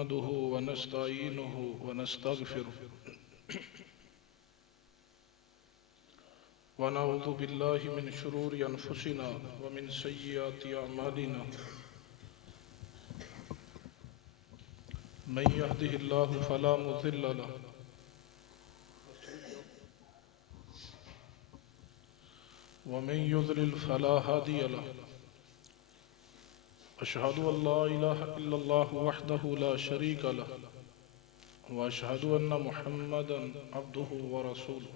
نحمده ونستعينه ونستغفره ونعوذ بالله من شرور أنفسنا ومن سيئات أعمالنا من يهده الله فلا مضل له ومن يضلل فلا هادي له أشهد أن لا إله إلا الله وحده لا شريك له وأشهد أن محمدا عبده ورسوله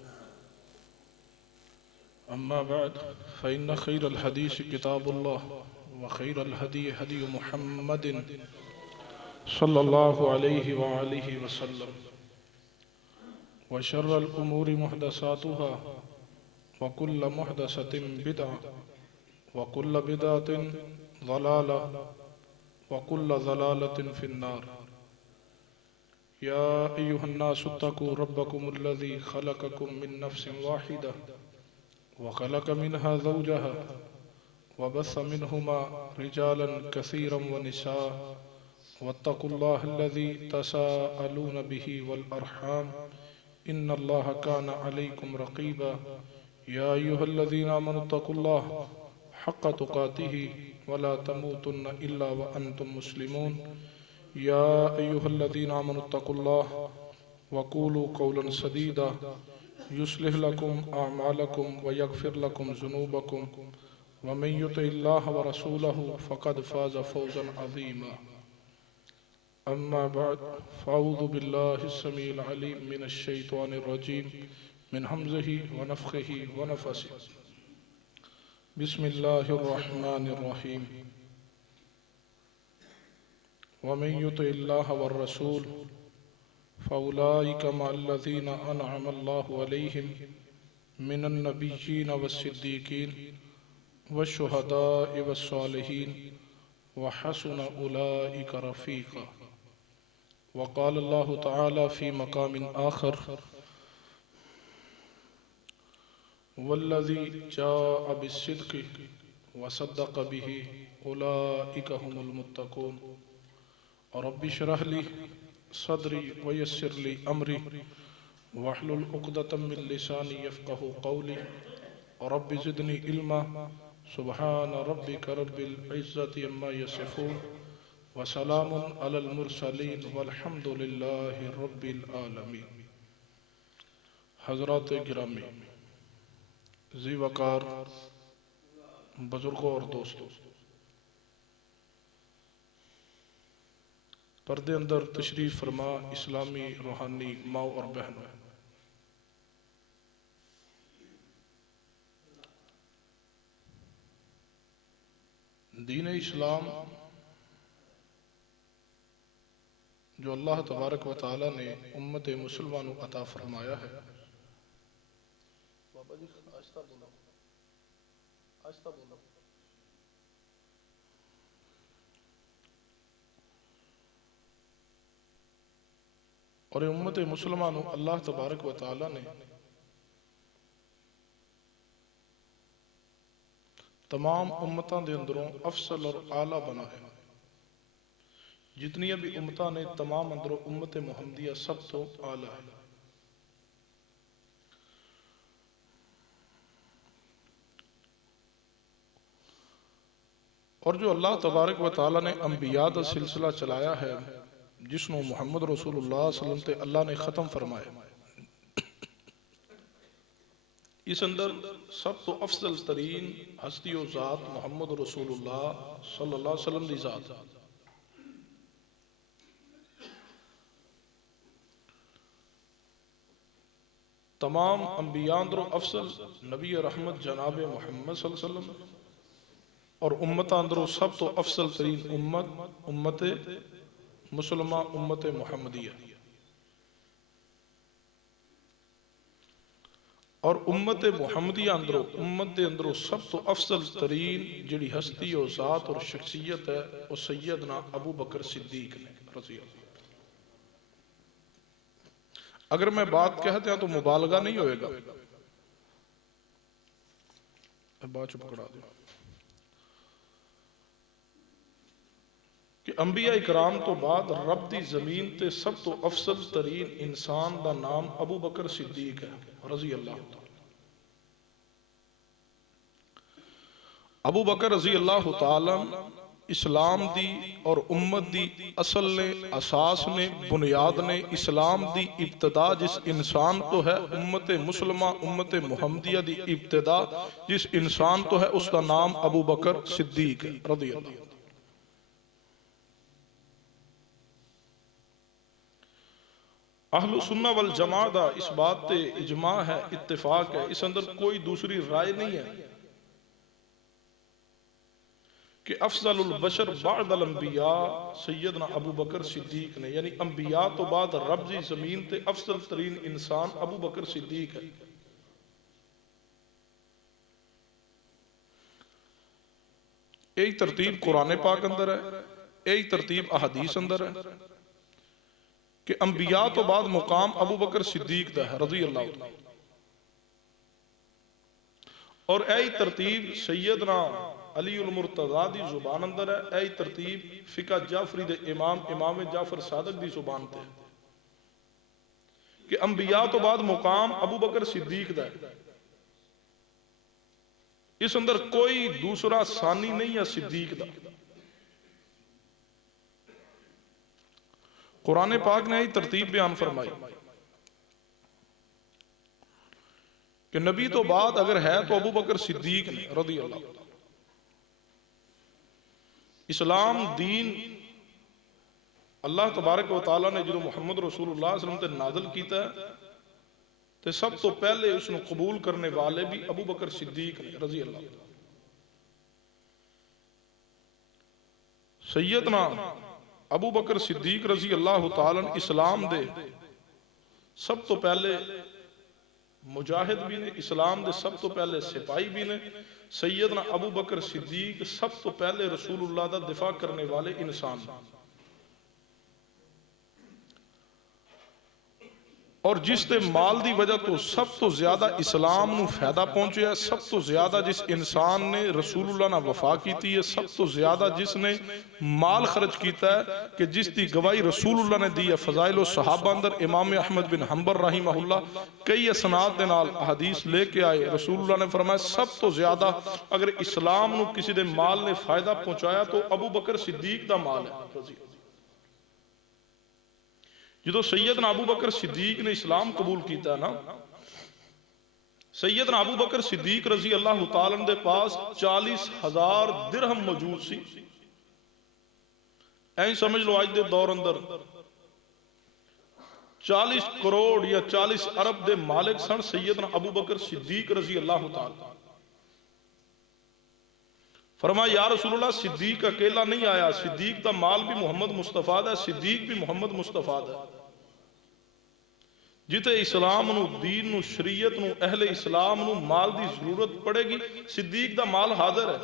أما بعد فإن خير الحديث كتاب الله وخير الهدي هدي محمد صلى الله عليه وآله وسلم وشر الأمور محدثاتها وكل محدثة بدعة وكل بدعة ضلالة وكل ضلالة في النار يا أيها الناس اتقوا ربكم الذي خلقكم من نفس واحدة وخلق منها زوجها وبث منهما رجالا كثيرا ونساء واتقوا الله الذي تساءلون به والأرحام إن الله كان عليكم رقيبا يا أيها الذين آمنوا اتقوا الله حق تقاته ولا تموتن إلا وأنتم مسلمون يا أيها الذين آمنوا اتقوا الله وقولوا قولا سديدا يصلح لكم أعمالكم ويغفر لكم ذنوبكم ومن يطع الله ورسوله فقد فاز فوزا عظيما أما بعد فأعوذ بالله السميع العليم من الشيطان الرجيم من همزه ونفخه ونفسه بسم الله الرحمن الرحيم ومن يطع الله والرسول فأولئك مع الذين أنعم الله عليهم من النبيين والصديقين والشهداء والصالحين وحسن أولئك رفيقا وقال الله تعالى في مقام آخر والذي جاء بالصدق وصدق به أولئك هم المتقون رب اشرح لي صدري ويسر لي أمري واحلل عقدة من لساني يفقه قولي رب زدني علما سبحان ربك رب العزة عما يصفون وسلام على المرسلين والحمد لله رب العالمين حضرات گرامی ذی وقار بزرگوں اور دوستوں، پردے اندر تشریف فرما اسلامی روحانی ماں اور بہنوں، دین اسلام جو اللہ تبارک و تعالی نے امت مسلمانوں عطا فرمایا ہے، اور امت مسلمانوں اللہ تبارک و تعالی نے تمام امتاں دے اندروں افضل اور اعلیٰ بنا ہے۔ جتنی بھی امتاں نے تمام اندروں امت محمدیہ سب تو اعلیٰ ہے۔ اور جو اللہ تبارک و تعالی نے انبیاء دا سلسلہ چلایا ہے، جس نو محمد رسول اللہ صلی اللہ علیہ وسلم تے اللہ نے ختم فرمایا، اس اندر سب تو افضل ترین ہستی و ذات محمد رسول اللہ صلی اللہ علیہ وسلم دی ذات۔ تمام انبیاء اندروں افضل نبی رحمت جناب محمد صلی اللہ علیہ وسلم، اور امت اندروں سب تو افضل ترین امت مسلمہ، امت محمدیہ۔ اور امت محمدیہ اندروں سب تو افضل ترین جڑی ہستی و ذات اور شخصیت ہے، وہ سیدنا ابو بکر صدیق نے رضی اللہ۔ اگر میں بات کہتے ہیں تو مبالغہ نہیں ہوئے گا، بات چپ کرا دیں۔ کہ انبیاء اکرام تو بعد رب دی زمین تے سب تو افضل ترین انسان دا نام ابو بکر صدیق ہے رضی اللہ تعالی۔ ابو بکر رضی اللہ تعالی اسلام دی اور امت دی اصل نے، اساس نے، بنیاد نے، اسلام دی ابتدا جس انسان تو ہے، امت مسلمہ امت محمدیہ دی ابتدا جس انسان تو ہے، اس کا نام ابو بکر صدیق ہے رضی اللہ۔ اہل سنہ والجماعہ دا اس بات تے اجماع ہے، اتفاق ہے، اس اندر کوئی دوسری رائے نہیں ہے کہ افضل البشر بعد الانبیاء سیدنا ابو بکر صدیق نے، یعنی انبیاء تو بعد رب دی زمین تے افضل ترین انسان ابو بکر صدیق ہے۔ یہی ترتیب قرآن پاک اندر ہے، یہی ترتیب احادیث اندر ہے کہ انبیاء تو بعد مقام ابو بکر صدیق دا ہے رضی اللہ تعالی، اور یہی ترتیب سیدنا علی المرتضیٰ دی زبان اندر ہے، یہی ترتیب فقہ جعفری دے امام جعفر صادق دی زبان تے کہ انبیاء تو بعد مقام ابو بکر صدیق دا ہے، اس اندر کوئی دوسرا ثانی نہیں ہے صدیق دا۔ قرآن پاک نے یہی ترتیب بیان فرمائی کہ نبی تو بعد اگر ہے تو ابو بکر صدیق نے رضی اللہ۔ اسلام دین اللہ تبارک و تعالیٰ نے جو محمد رسول اللہ صلی اللہ علیہ وسلم تے نازل کیتا ہے تے سب تو پہلے اس نے قبول کرنے والے بھی ابو بکر صدیق نے رضی اللہ۔ سیدنا ابو بکر صدیق رضی اللہ تعالیٰ اسلام دے سب تو پہلے مجاہد بھی نے، اسلام دے سب تو پہلے سپاہی بھی نے۔ سیدنا ابو بکر صدیق سب تو پہلے رسول اللہ دا دفاع کرنے والے انسان، اور جس دے مال دی وجہ تو سب تو زیادہ اسلام نو فائدہ پہنچے ہے، سب تو زیادہ جس انسان نے رسول اللہ نہ وفا کیتی ہے، سب تو زیادہ جس نے مال خرچ کیتا ہے کہ جس دی گواہی رسول اللہ نے دی ہے فضائل و صحابہ اندر امام احمد بن حنبل رحمہ اللہ کئی اسناد دے نال حدیث لے کے آئے، رسول اللہ نے فرمایا سب تو زیادہ اگر اسلام نو کسی دے مال نے فائدہ پہنچایا تو ابو بکر صدیق دا مال ہے۔ جدو سیدنا ابو بکر صدیق نے اسلام قبول کیتا ہے نا، سیدنا ابو بکر صدیق رضی اللہ تعالیٰ دے پاس 40,000 درہم موجود سی۔ این سمجھ لو آج دے دور اندر 40 کروڑ یا 40 ارب دے مالک سن سیدنا ابو بکر صدیق رضی اللہ تعالیٰ۔ فرمایا یا رسول اللہ صدیق اکیلا نہیں آیا، صدیق دا مال بھی محمد مصطفیٰ دا، صدیق بھی محمد مصطفیٰ دا۔ جتے اسلام نو، دین نو، شریعت نو، اہل اسلام نو مال دی ضرورت پڑے گی، صدیق دا مال حاضر ہے۔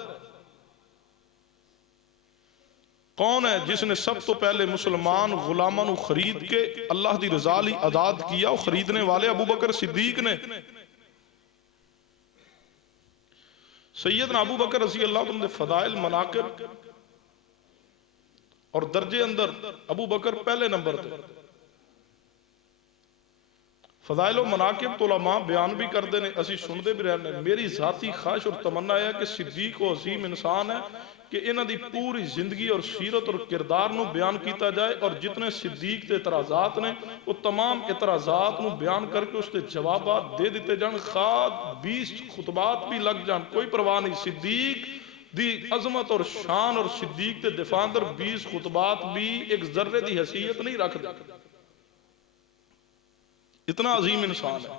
کون ہے جس نے سب تو پہلے مسلمان غلاموں نو خرید کے اللہ دی رضا لی آزاد کیا؟ وہ خریدنے والے ابو بکر صدیق نے۔ سیدنا ابو بکر رضی اللہ عنہ فضائل مناقب اور درجے اندر ابو بکر پہلے نمبر تھے۔ فضائل و مناقب تو علماء بیان بھی کر دینے، اسی سندے بھی رہنے۔ میری ذاتی خواہش اور تمنا ہے کہ صدیق و عظیم انسان ہے کہ انہاں دی پوری زندگی اور سیرت اور کردار نو بیان کیتا جائے، اور جتنے صدیق تے اعتراضات نے وہ تمام اعتراضات نو بیان کر کے اس تے جوابات دے دیتے جان، خواہ 20 خطبات بھی لگ جان، کوئی پرواہ نہیں۔ صدیق دی عظمت اور شان اور صدیق تے دفاع اندر 20 خطبات بھی ایک ذرے دی حیثیت نہیں رکھ دے، اتنا عظیم انسان ہے۔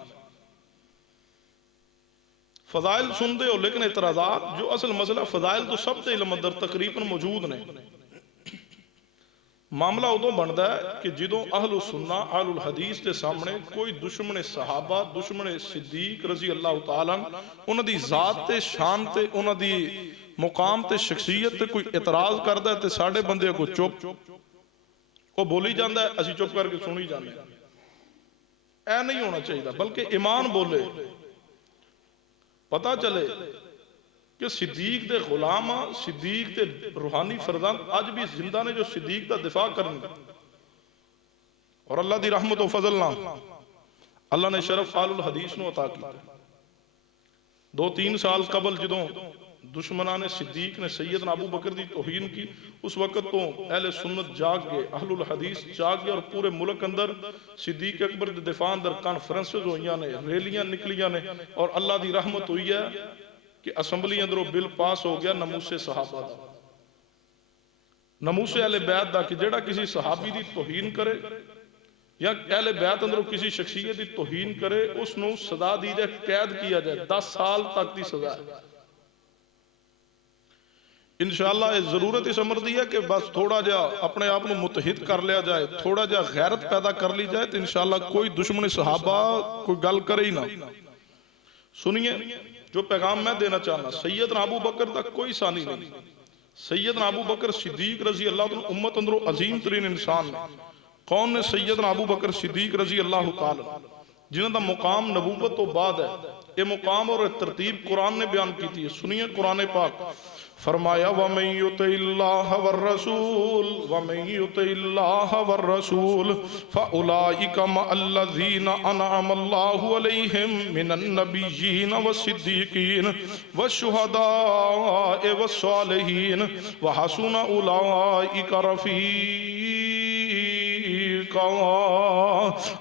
فضائل سن دے ہو لیکن اعتراضات جو اصل مسئلہ فضائل تو سب تے علم اندر تقریباً موجود نے۔ معاملہ ادو بنتا ہے کہ جدوں اہل سنہ اہل الحدیث کے سامنے کوئی دشمن صحابہ، دشمن صدیق رضی اللہ تعالیٰ انہاں دی ذات تے شان تے انہاں دی مقام تے شخصیت تے کوئی اعتراض کردا ہے تے ساڑھے بندے کو چپ وہ بولی جاندا ہے، اسی چپ کر کے سنی جانے۔ اے نہیں ہونا چاہیے، بلکہ ایمان بولے، پتا چلے، کہ صدیق دے غلام صدیق دے روحانی فرزند اج بھی زندہ نے جو صدیق دا دفاع کرن اور اللہ دی رحمت و فضل نہ اللہ نے شرف آل الحدیث نو عطا کیتا 2-3 سال قبل جدوں دشمنان صدیق نے سیدنا ابو بکر دی توہین کی اس وقت تو اہل سنت جاگ گئے اہل الحدیث جاگ گئے اور پورے ملک اندر صدیق اکبر دے دفاع اندر کانفرنسز ہوئیاں نے ریلیاں نکلیاں نے اور اللہ دی رحمت ہوئی ہے کہ اسمبلی اندروں بل پاس ہو گیا ناموس صحابہ دا ناموس اہل بیت دا کہ جڑا کسی صحابی دی توہین کرے یا اہل بیت اندروں کسی شخصیت دی توہین کرے اس نو سزا دی جائے قید کیا جائے 10 سال تک دی سزا ہے انشاءاللہ ضرورت اس امر دی ہے کہ بس تھوڑا جا اپنے آپ کو متحد کر لیا جائے تھوڑا جا غیرت پیدا کر لی جائے تو انشاءاللہ کوئی دشمن صحابہ کوئی گل کرے ہی نہ سنیے جو پیغام میں دینا چاہنا سیدنا ابو بکر تک کوئی ثانی نہیں سیدنا ابو بکر صدیق رضی اللہ عنہ امت اندروں عظیم ترین انسان کون نے سیدنا ابو بکر صدیق رضی اللہ تعالی جنہاں دا مقام نبوت تو بعد ہے یہ مقام اور ترتیب قرآن نے بیان کی تھی سنیے قرآن پاک فرمایا وَمَن يُطِعِ اللَّهَ وَالرَّسُولَ وَمَن يُطِعِ اللَّهَ وَالرَّسُولَ فَأُولَئِكَ مَعَ الَّذِينَ أَنْعَمَ اللَّهُ عَلَيْهِم مِّنَ النَّبِيِّينَ وَالصِّدِّيقِينَ وَالشُّهَدَاءِ وَالصَّالِحِينَ وَحَسُنَ أُولَئِكَ رَفِيقًا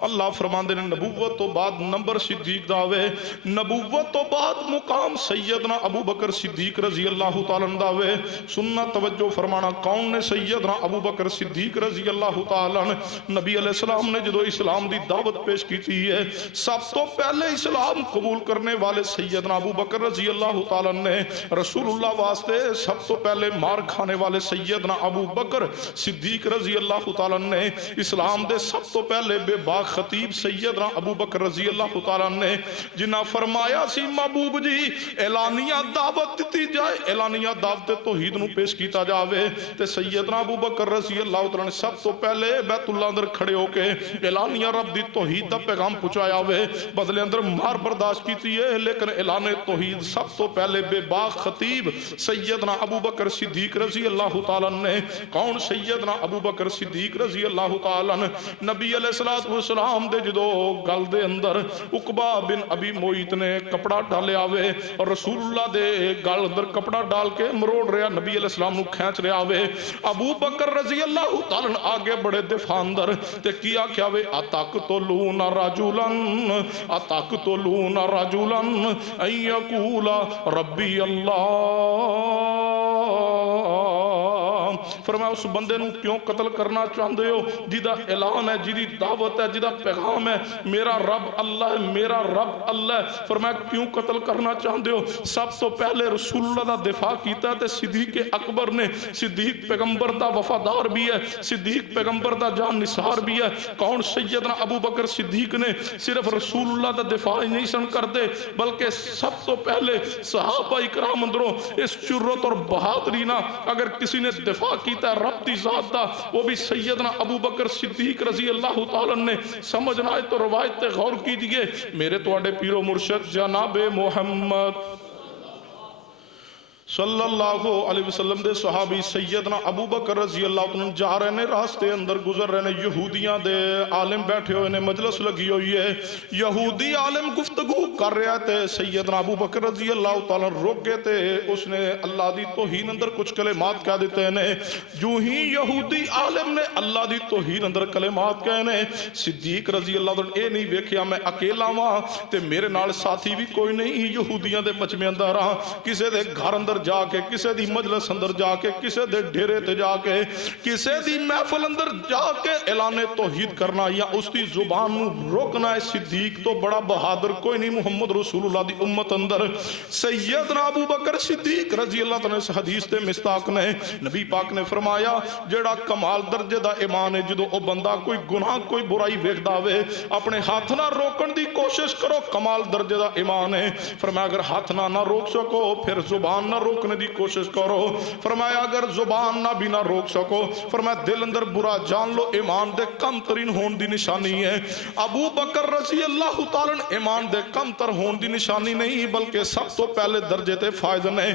اللہ فرماندے نے نبوت تو بعد نمبر صدیق داوے نبوت تو بعد مقام سیدنا ابو بکر صدیق رضی اللہ تعالیٰ داوے سننا توجہ فرمانا کون نے سیدنا ابو بکر صدیق رضی اللہ تعالیٰ نبی علیہ السلام نے جدو اسلام دی دعوت پیش کی تھی ہے سب تو پہلے اسلام قبول کرنے والے سیدنا ابو بکر رضی اللہ تعالیٰ نے رسول اللہ واسطے سب تو پہلے مار کھانے والے سیدنا ابو بکر صدیق رضی اللہ تعالیٰ نے اسلام دے سب تو پہلے بے باق خطیب سیدنا ابو بکر رضی اللہ تعالیٰ نے جنہاں فرمایا سی محبوب جی اعلانیہ دعوت دیتی جائے اعلانیہ دعوت توحید نو پیش کیتا جاوے تے سیدنا ابو بکر رضی اللہ تعالیٰ نے سب تو پہلے بیت اللہ اندر کھڑے ہو کے اعلانیہ رب دی توحید دا پیغام پہنچایا ہوئے بدلے اندر مار برداشت کیتی ہے لیکن اعلان توحید سب تو پہلے بے باق خطیب سیدنا ابو بکر صدیق رضی اللہ تعالیٰ نے کون سیدنا ابو بکر صدیق رضی اللہ تعالیٰ نے نبی علیہ السلام دے جدو گل دے اندر عقبہ بن ابی معیط نے کپڑا ڈالے آوے اور رسول اللہ دے گل اندر کپڑا ڈال کے مروڑ رہا نبی علیہ السلام نو کھینچ رہا آوے ابو بکر رضی اللہ تعالیٰ آگے بڑے دفاع اندر تے کیا کیا وے اتقتلون رجلا اتقتلون رجلا ان یقول ربی اللہ فرمایا اس بندے نو کیوں قتل کرنا چاہتے ہو جیدہ اعلان ہے جیدی دعوت ہے جیدہ پیغام ہے میرا رب اللہ ہے میرا رب اللہ ہے فرمایا کیوں قتل کرنا چاہتے ہو سب تو پہلے رسول اللہ دا دفاع کیتا ہے تے صدیق اکبر نے صدیق پیغمبر دا وفادار بھی ہے صدیق پیغمبر دا جان نثار بھی ہے کون سیدنا ابو بکر صدیق نے صرف رسول اللہ دا دفاع ہی نہیں سن کرتے بلکہ سب تو پہلے صحابہ اکرام اندروں اس جرات اور بہادری نہ اگر کسی نے دفاع کیتا ہے رب دی ذات دا وہ بھی سیدنا ابو بکر صدیق رضی اللہ تعالیٰ نے سمجھنا ہے تو روایت غور کی دیئے میرے توڑے پیر و مرشد جناب محمد صلی اللہ علیہ وسلم دے صحابی سیدنا ابو بکر رضی اللہ عنہ جا رہے نے راستے اندر گزر رہے نے یہودیاں دے عالم بیٹھے ہوئے نے مجلس لگی ہوئی ہے یہودی عالم گفتگو کر رہا تھے سیدنا ابو بکر رضی اللہ تعالیٰ روک گئے تھے اس نے اللہ دی توہین اندر کچھ کلمات کہہ دیتے ہیں جو ہی یہودی عالم نے اللہ دی توہین اندر کلمات کہنے صدیق رضی اللہ عنہ اے نہیں ویکھیا میں اکیلا وہاں تے میرے نال ساتھی بھی کوئی نہیں یہودیاں دے مجمع اندر رہا کسے دے گھر اندر جا کے کسے دی مجلس اندر جا کے کسے دے ڈھیرے تے جا کے کسے دی محفل اندر جا کے اعلان توحید کرنا یا اس دی زبان روکنا ہے صدیق تو بڑا بہادر کوئی نہیں محمد رسول اللہ دی امت اندر سیدنا ابو بکر صدیق رضی اللہ تعالیٰ اس حدیث تے مستاق نے نبی پاک نے فرمایا جڑا کمال درجے دا ایمان ہے جدو او بندہ کوئی گناہ کوئی برائی ویکھدا ہوئے اپنے ہاتھ نہ روکن دی کوشش کرو کمال درجے دا ایمان ہے فرمایا اگر ہاتھ نہ روک سکو پھر زبان نہ روکنے دی کوشش کرو. فرمایا اگر زبان نہ بھی نہ روک سکو, فرمایا دل اندر برا جان لو ایمان دے کم ترین ہون دی نشانی ہے. ابو بکر رضی اللہ تعالیٰ ایمان دے کم تر ہون دی نشانی نہیں بلکہ سب تو پہلے درجے تے فائد نے.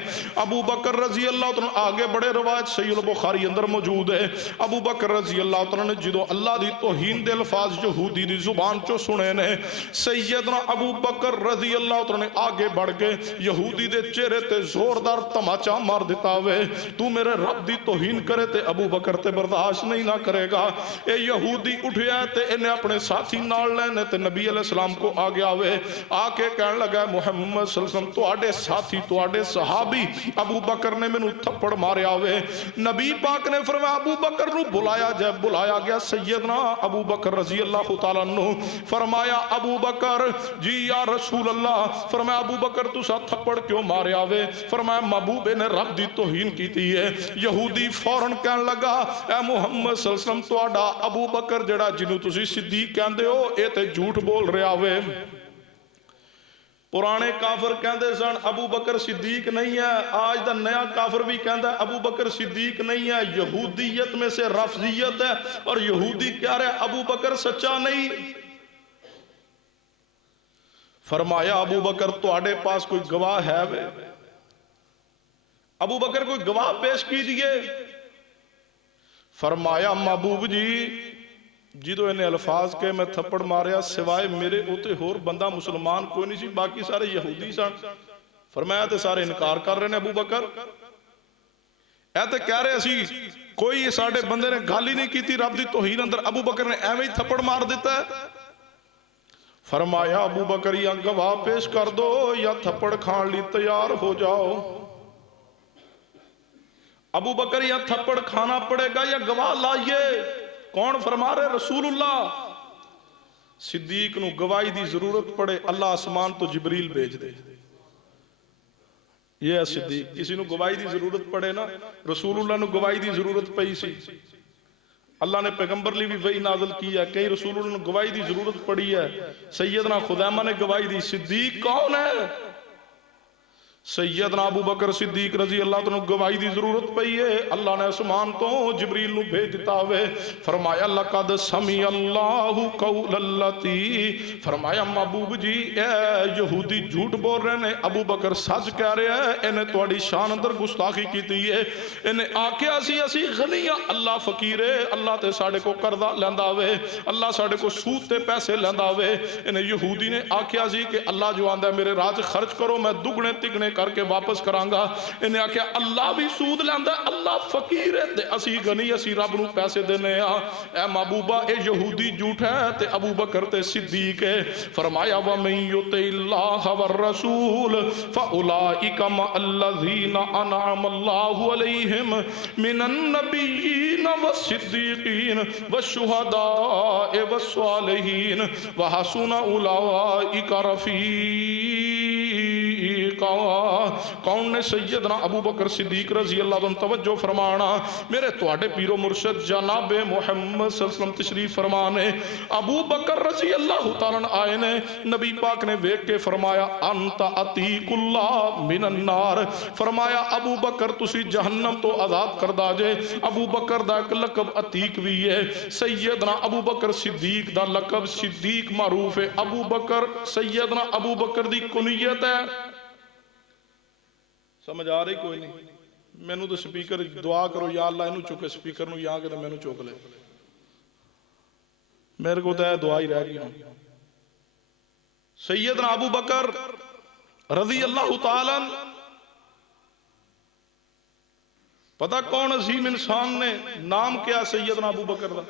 ابو بکر رضی اللہ تعالیٰ آگے بڑے روایت صحیح البخاری اندر موجود ہے. ابو بکر رضی اللہ تعالیٰ نے جدو اللہ دی توہین دے الفاظ یہودی دی زبان چو سنے نے, سیدنا ابو بکر رضی اللہ تعالیٰ نے آگے بڑھ کے یہودی دے چہرے تے زوردار تماچا مار دیتا ہوئے, تو میرے رب دی توہین کرے تے ابو بکر تے برداشت نہیں نہ کرے گا. اے یہودی اٹھیا تے انہیں اپنے ساتھی نال لینے تے نبی علیہ السلام کو آگے آوے, آ کے کہنے لگا محمد صلی اللہ علیہ وسلم تو آڑے ساتھی تو آڑے صحابی ابو بکر نے میں تھپڑ مارے آوے. نبی پاک نے فرمایا ابو بکر نو بلایا جائے. بلایا گیا سیدنا ابو بکر رضی اللہ تعالیٰ عنہ. فرمایا ابو بکر جی یا رسول اللہ, فرمایا ابو بکر تو ساتھ تھپڑ کیوں مارے آوے؟ فرمایا محبوب نے رب دی توہین کیتی ہے. یہودی فوراں کہنے لگا اے محمد صلی اللہ علیہ وسلم تو آڈا ابو بکر جڑا جنہوں تسی صدیق کہندے ہو اے تے جھوٹ بول رہے آوے. پرانے کافر کہندے سن ابو بکر صدیق نہیں ہے, آج دا نیا کافر بھی کہندا ہے ابو بکر صدیق نہیں ہے. یہودیت میں سے رفضیت ہے اور یہودی کہہ رہے ابو بکر سچا نہیں. فرمایا ابو بکر تو آڑے پاس کوئی گواہ ہے وے؟ ابو بکر کوئی گواہ پیش کیجئے. فرمایا محبوب جی جدو انہیں الفاظ کے میں تھپڑ ماریا سوائے میرے ہوتے ہور بندہ مسلمان کوئی نہیں سی, باقی سارے یہودی سن. فرمایا تے سارے انکار کر رہے ہیں ابو بکر, اے تے کہہ رہے اسی کوئی ساڑھے بندے نے گالی نہیں کی تھی رب دی توہین اندر, ابو بکر نے ایویں ہی تھپڑ مار دیتا ہے. فرمایا ابو بکر یا گواہ پیش کر دو یا تھپڑ کھان لی تیار ہو جاؤ. ابو بکر یا تھپڑ کھانا پڑے گا یا گواہ لائیے. کون فرما رہے؟ رسول اللہ. صدیق نو گواہی دی ضرورت پڑے اللہ آسمان تو جبریل بھیج دے. یہ ہے صدیق. کسی نو گواہی دی ضرورت پڑے نا, رسول اللہ نو گواہی دی ضرورت پئی سی. اللہ نے پیغمبر لی بھی وحی نازل کی ہے, کئی رسول اللہ نو گواہی دی ضرورت پڑی ہے. سیدنا خزیمہ نے گواہی دی. صدیق کون ہے؟ سیدنا ابو بکر صدیق رضی اللہ عنہ گواہی دی ضرورت پئی ہے. اللہ نے آسمان تو جبریل نو بھیج دیتا ہوئے. فرمایا لقد سمع اللہ قول اللتی, فرمایا محبوب جی اے یہودی جھوٹ بول رہے ہیں, ابو بکر سچ کہہ رہے ہیں, انہیں توڑی شان اندر گستاخی کی ہے. انہیں آکے اسی غنی اللہ فقیر ہے, اللہ تے ساڑے کو قرضہ لیندہ ہوئے, اللہ ساڑے کو سود تے پیسے لیندہ ہوئے. انہیں یہودی نے آکے اسی کہ اللہ جو آندہ ہے میرے راج خرچ کرو میں دگنے تگنے کر کے واپس کرانگا. انہیں آکے اللہ بھی سود لیندہ ہے, اللہ فقیر ہے, اسی غنی اسی رب نو پیسے دینے ہیں. اے محبوبہ اے یہودی جھوٹ ہے تے ابو بکر تے صدیق ہے. فرمایا وَمَن يُطِعِ اللَّهَ وَالرَّسُولَ فَأُولَئِكَ مَعَ الَّذِينَ أَنْعَمَ اللَّهُ عَلَيْهِمْ مِنَ النَّبِيِّينَ وَالصِّدِّيقِينَ وَالشُّهَدَاءِ وَالصَّالِحِينَ وَحَسُنَ أُولَئِكَ رَفِيقًا. کون نے؟ سیدنا ابو بکر صدیق رضی اللہ عنہ. توجہ فرمانا میرے تواڈے پیر و مرشد جناب محمد صلی اللہ علیہ وسلم تشریف فرمانے. ابو بکر رضی اللہ تعالیٰ عنہ آئے نے, نبی پاک نے ویکھ کے فرمایا انت عتیق اللہ من النار. فرمایا ابو بکر تسی جہنم تو آزاد کر دا جے. ابو بکر دا ایک لقب عتیق بھی ہے. سیدنا ابو بکر صدیق دا لقب صدیق معروف ہے. ابو بکر سیدنا ابو بکر دی کنیت ہے. سمجھ آ رہی کوئی نہیں؟ میں نو تو سپیکر دعا کرو یا اللہ انہوں چکے سپیکر نو یہاں کے تو میں نو چوک لے. میرے کو تو ہے دعا ہی رہ گئی ہوں. سیدنا ابو بکر رضی اللہ تعالیٰ پتہ کون عظیم انسان نے نام کیا سیدنا ابو بکر دا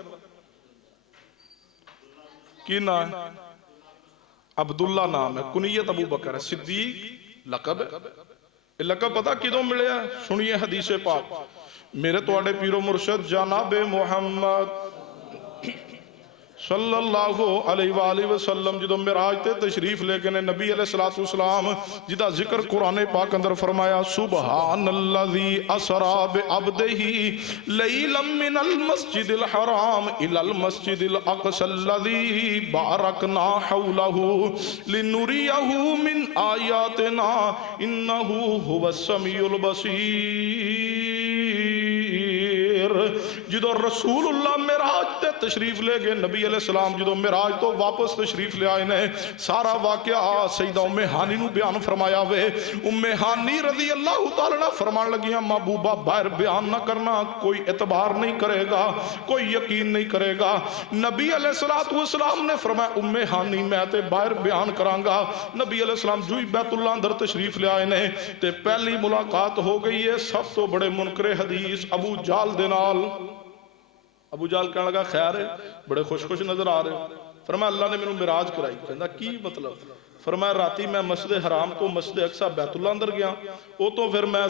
کی نام ہے؟ عبداللہ نام ہے, کنیت ابو بکر ہے, صدیق لقب ہے. لقب پتہ کدوں ملے ہے؟ سنیے حدیث پاک. میرے تواڈے پیر و مرشد جناب محمد صلی اللہ علیہ وآلہ وسلم جدو معراج تے تشریف لے کے نبی علیہ السلام جدا ذکر قرآن پاک اندر فرمایا سبحان الذی اسرا بعبدہ لیلا من المسجد الحرام الى المسجد الاقصى الذی بارکنا حولہ لنریہ من آیاتنا انہ هو السمیع البصیر۔ جدو رسول اللہ معراج تے تشریف لے گئے نبی علیہ السلام جدو معراج تو واپس تشریف لے آئے نے سارا واقعہ سیدہ ام ہانی نو بیان فرمایا وے۔ ام ہانی رضی اللہ تعالیٰ نے فرمان لگیاں محبوبہ باہر بیان نہ کرنا، کوئی اعتبار نہیں کرے گا، کوئی یقین نہیں کرے گا۔ نبی علیہ السلام نے فرمایا ام ہانی میں تے باہر بیان کروں گا۔ نبی علیہ السلام جو ہی بیت اللہ اندر تشریف لے آئے نے تے پہلی ملاقات ہو گئی ہے سب تو بڑے منکر حدیث ابو جال دے نال۔ ابو جال کہنے لگا خیر ہے، بڑے خوش خوش نظر آ رہے، فرمایا اللہ نے میں معراج کرائی۔ کہندا کی مطلب؟ فرمایا راتی میں مسجد حرام تو مسجد اقصی بیت اللہ اندر گیا، او تو پھر میں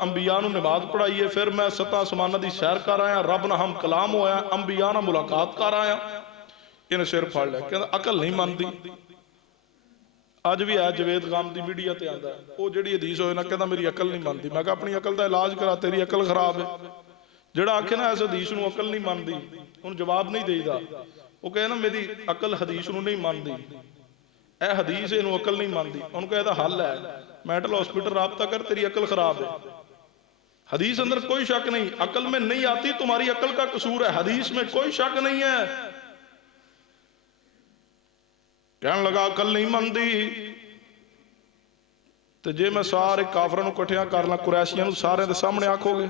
انبیاء نو نماز پڑھائی ہے، پھر میں ستا آسماناں دی سیر کر آیا، رب نال ہم کلام ہویا، انبیاء نال ملاقات کر آیا۔ انہیں سر پھاڑ لیا، کہندا عقل نہیں مانتی۔ اج بھی ہے جوید غامدی میڈیا تے آندا ہے، او جڑی حدیث ہوئے نا کہندا میری عقل نہیں مانتی۔ میں کہا اپنی عقل دا علاج کرا، تیری عقل خراب ہے۔ جڑا آکھے نا اس حدیث نو عقل نہیں مانتی، ان جواب نہیں دے دا، وہ کہے نا میری عقل حدیث نو نہیں مانتی، اے حدیث انو عقل نہیں مانتی، ان کا یہ حل ہے مینٹل ہاسپٹل رابطہ کر، تیری عقل خراب ہے۔ حدیث اندر کوئی شک نہیں، عقل میں نہیں آتی تمہاری عقل کا قصور ہے، حدیث میں کوئی شک نہیں ہے۔ کہنے لگا عقل نہیں مانتی تو جے میں سارے کافروں نو کٹھیاں کرنا قریشیاں نو سارے دے سامنے آکھو گے؟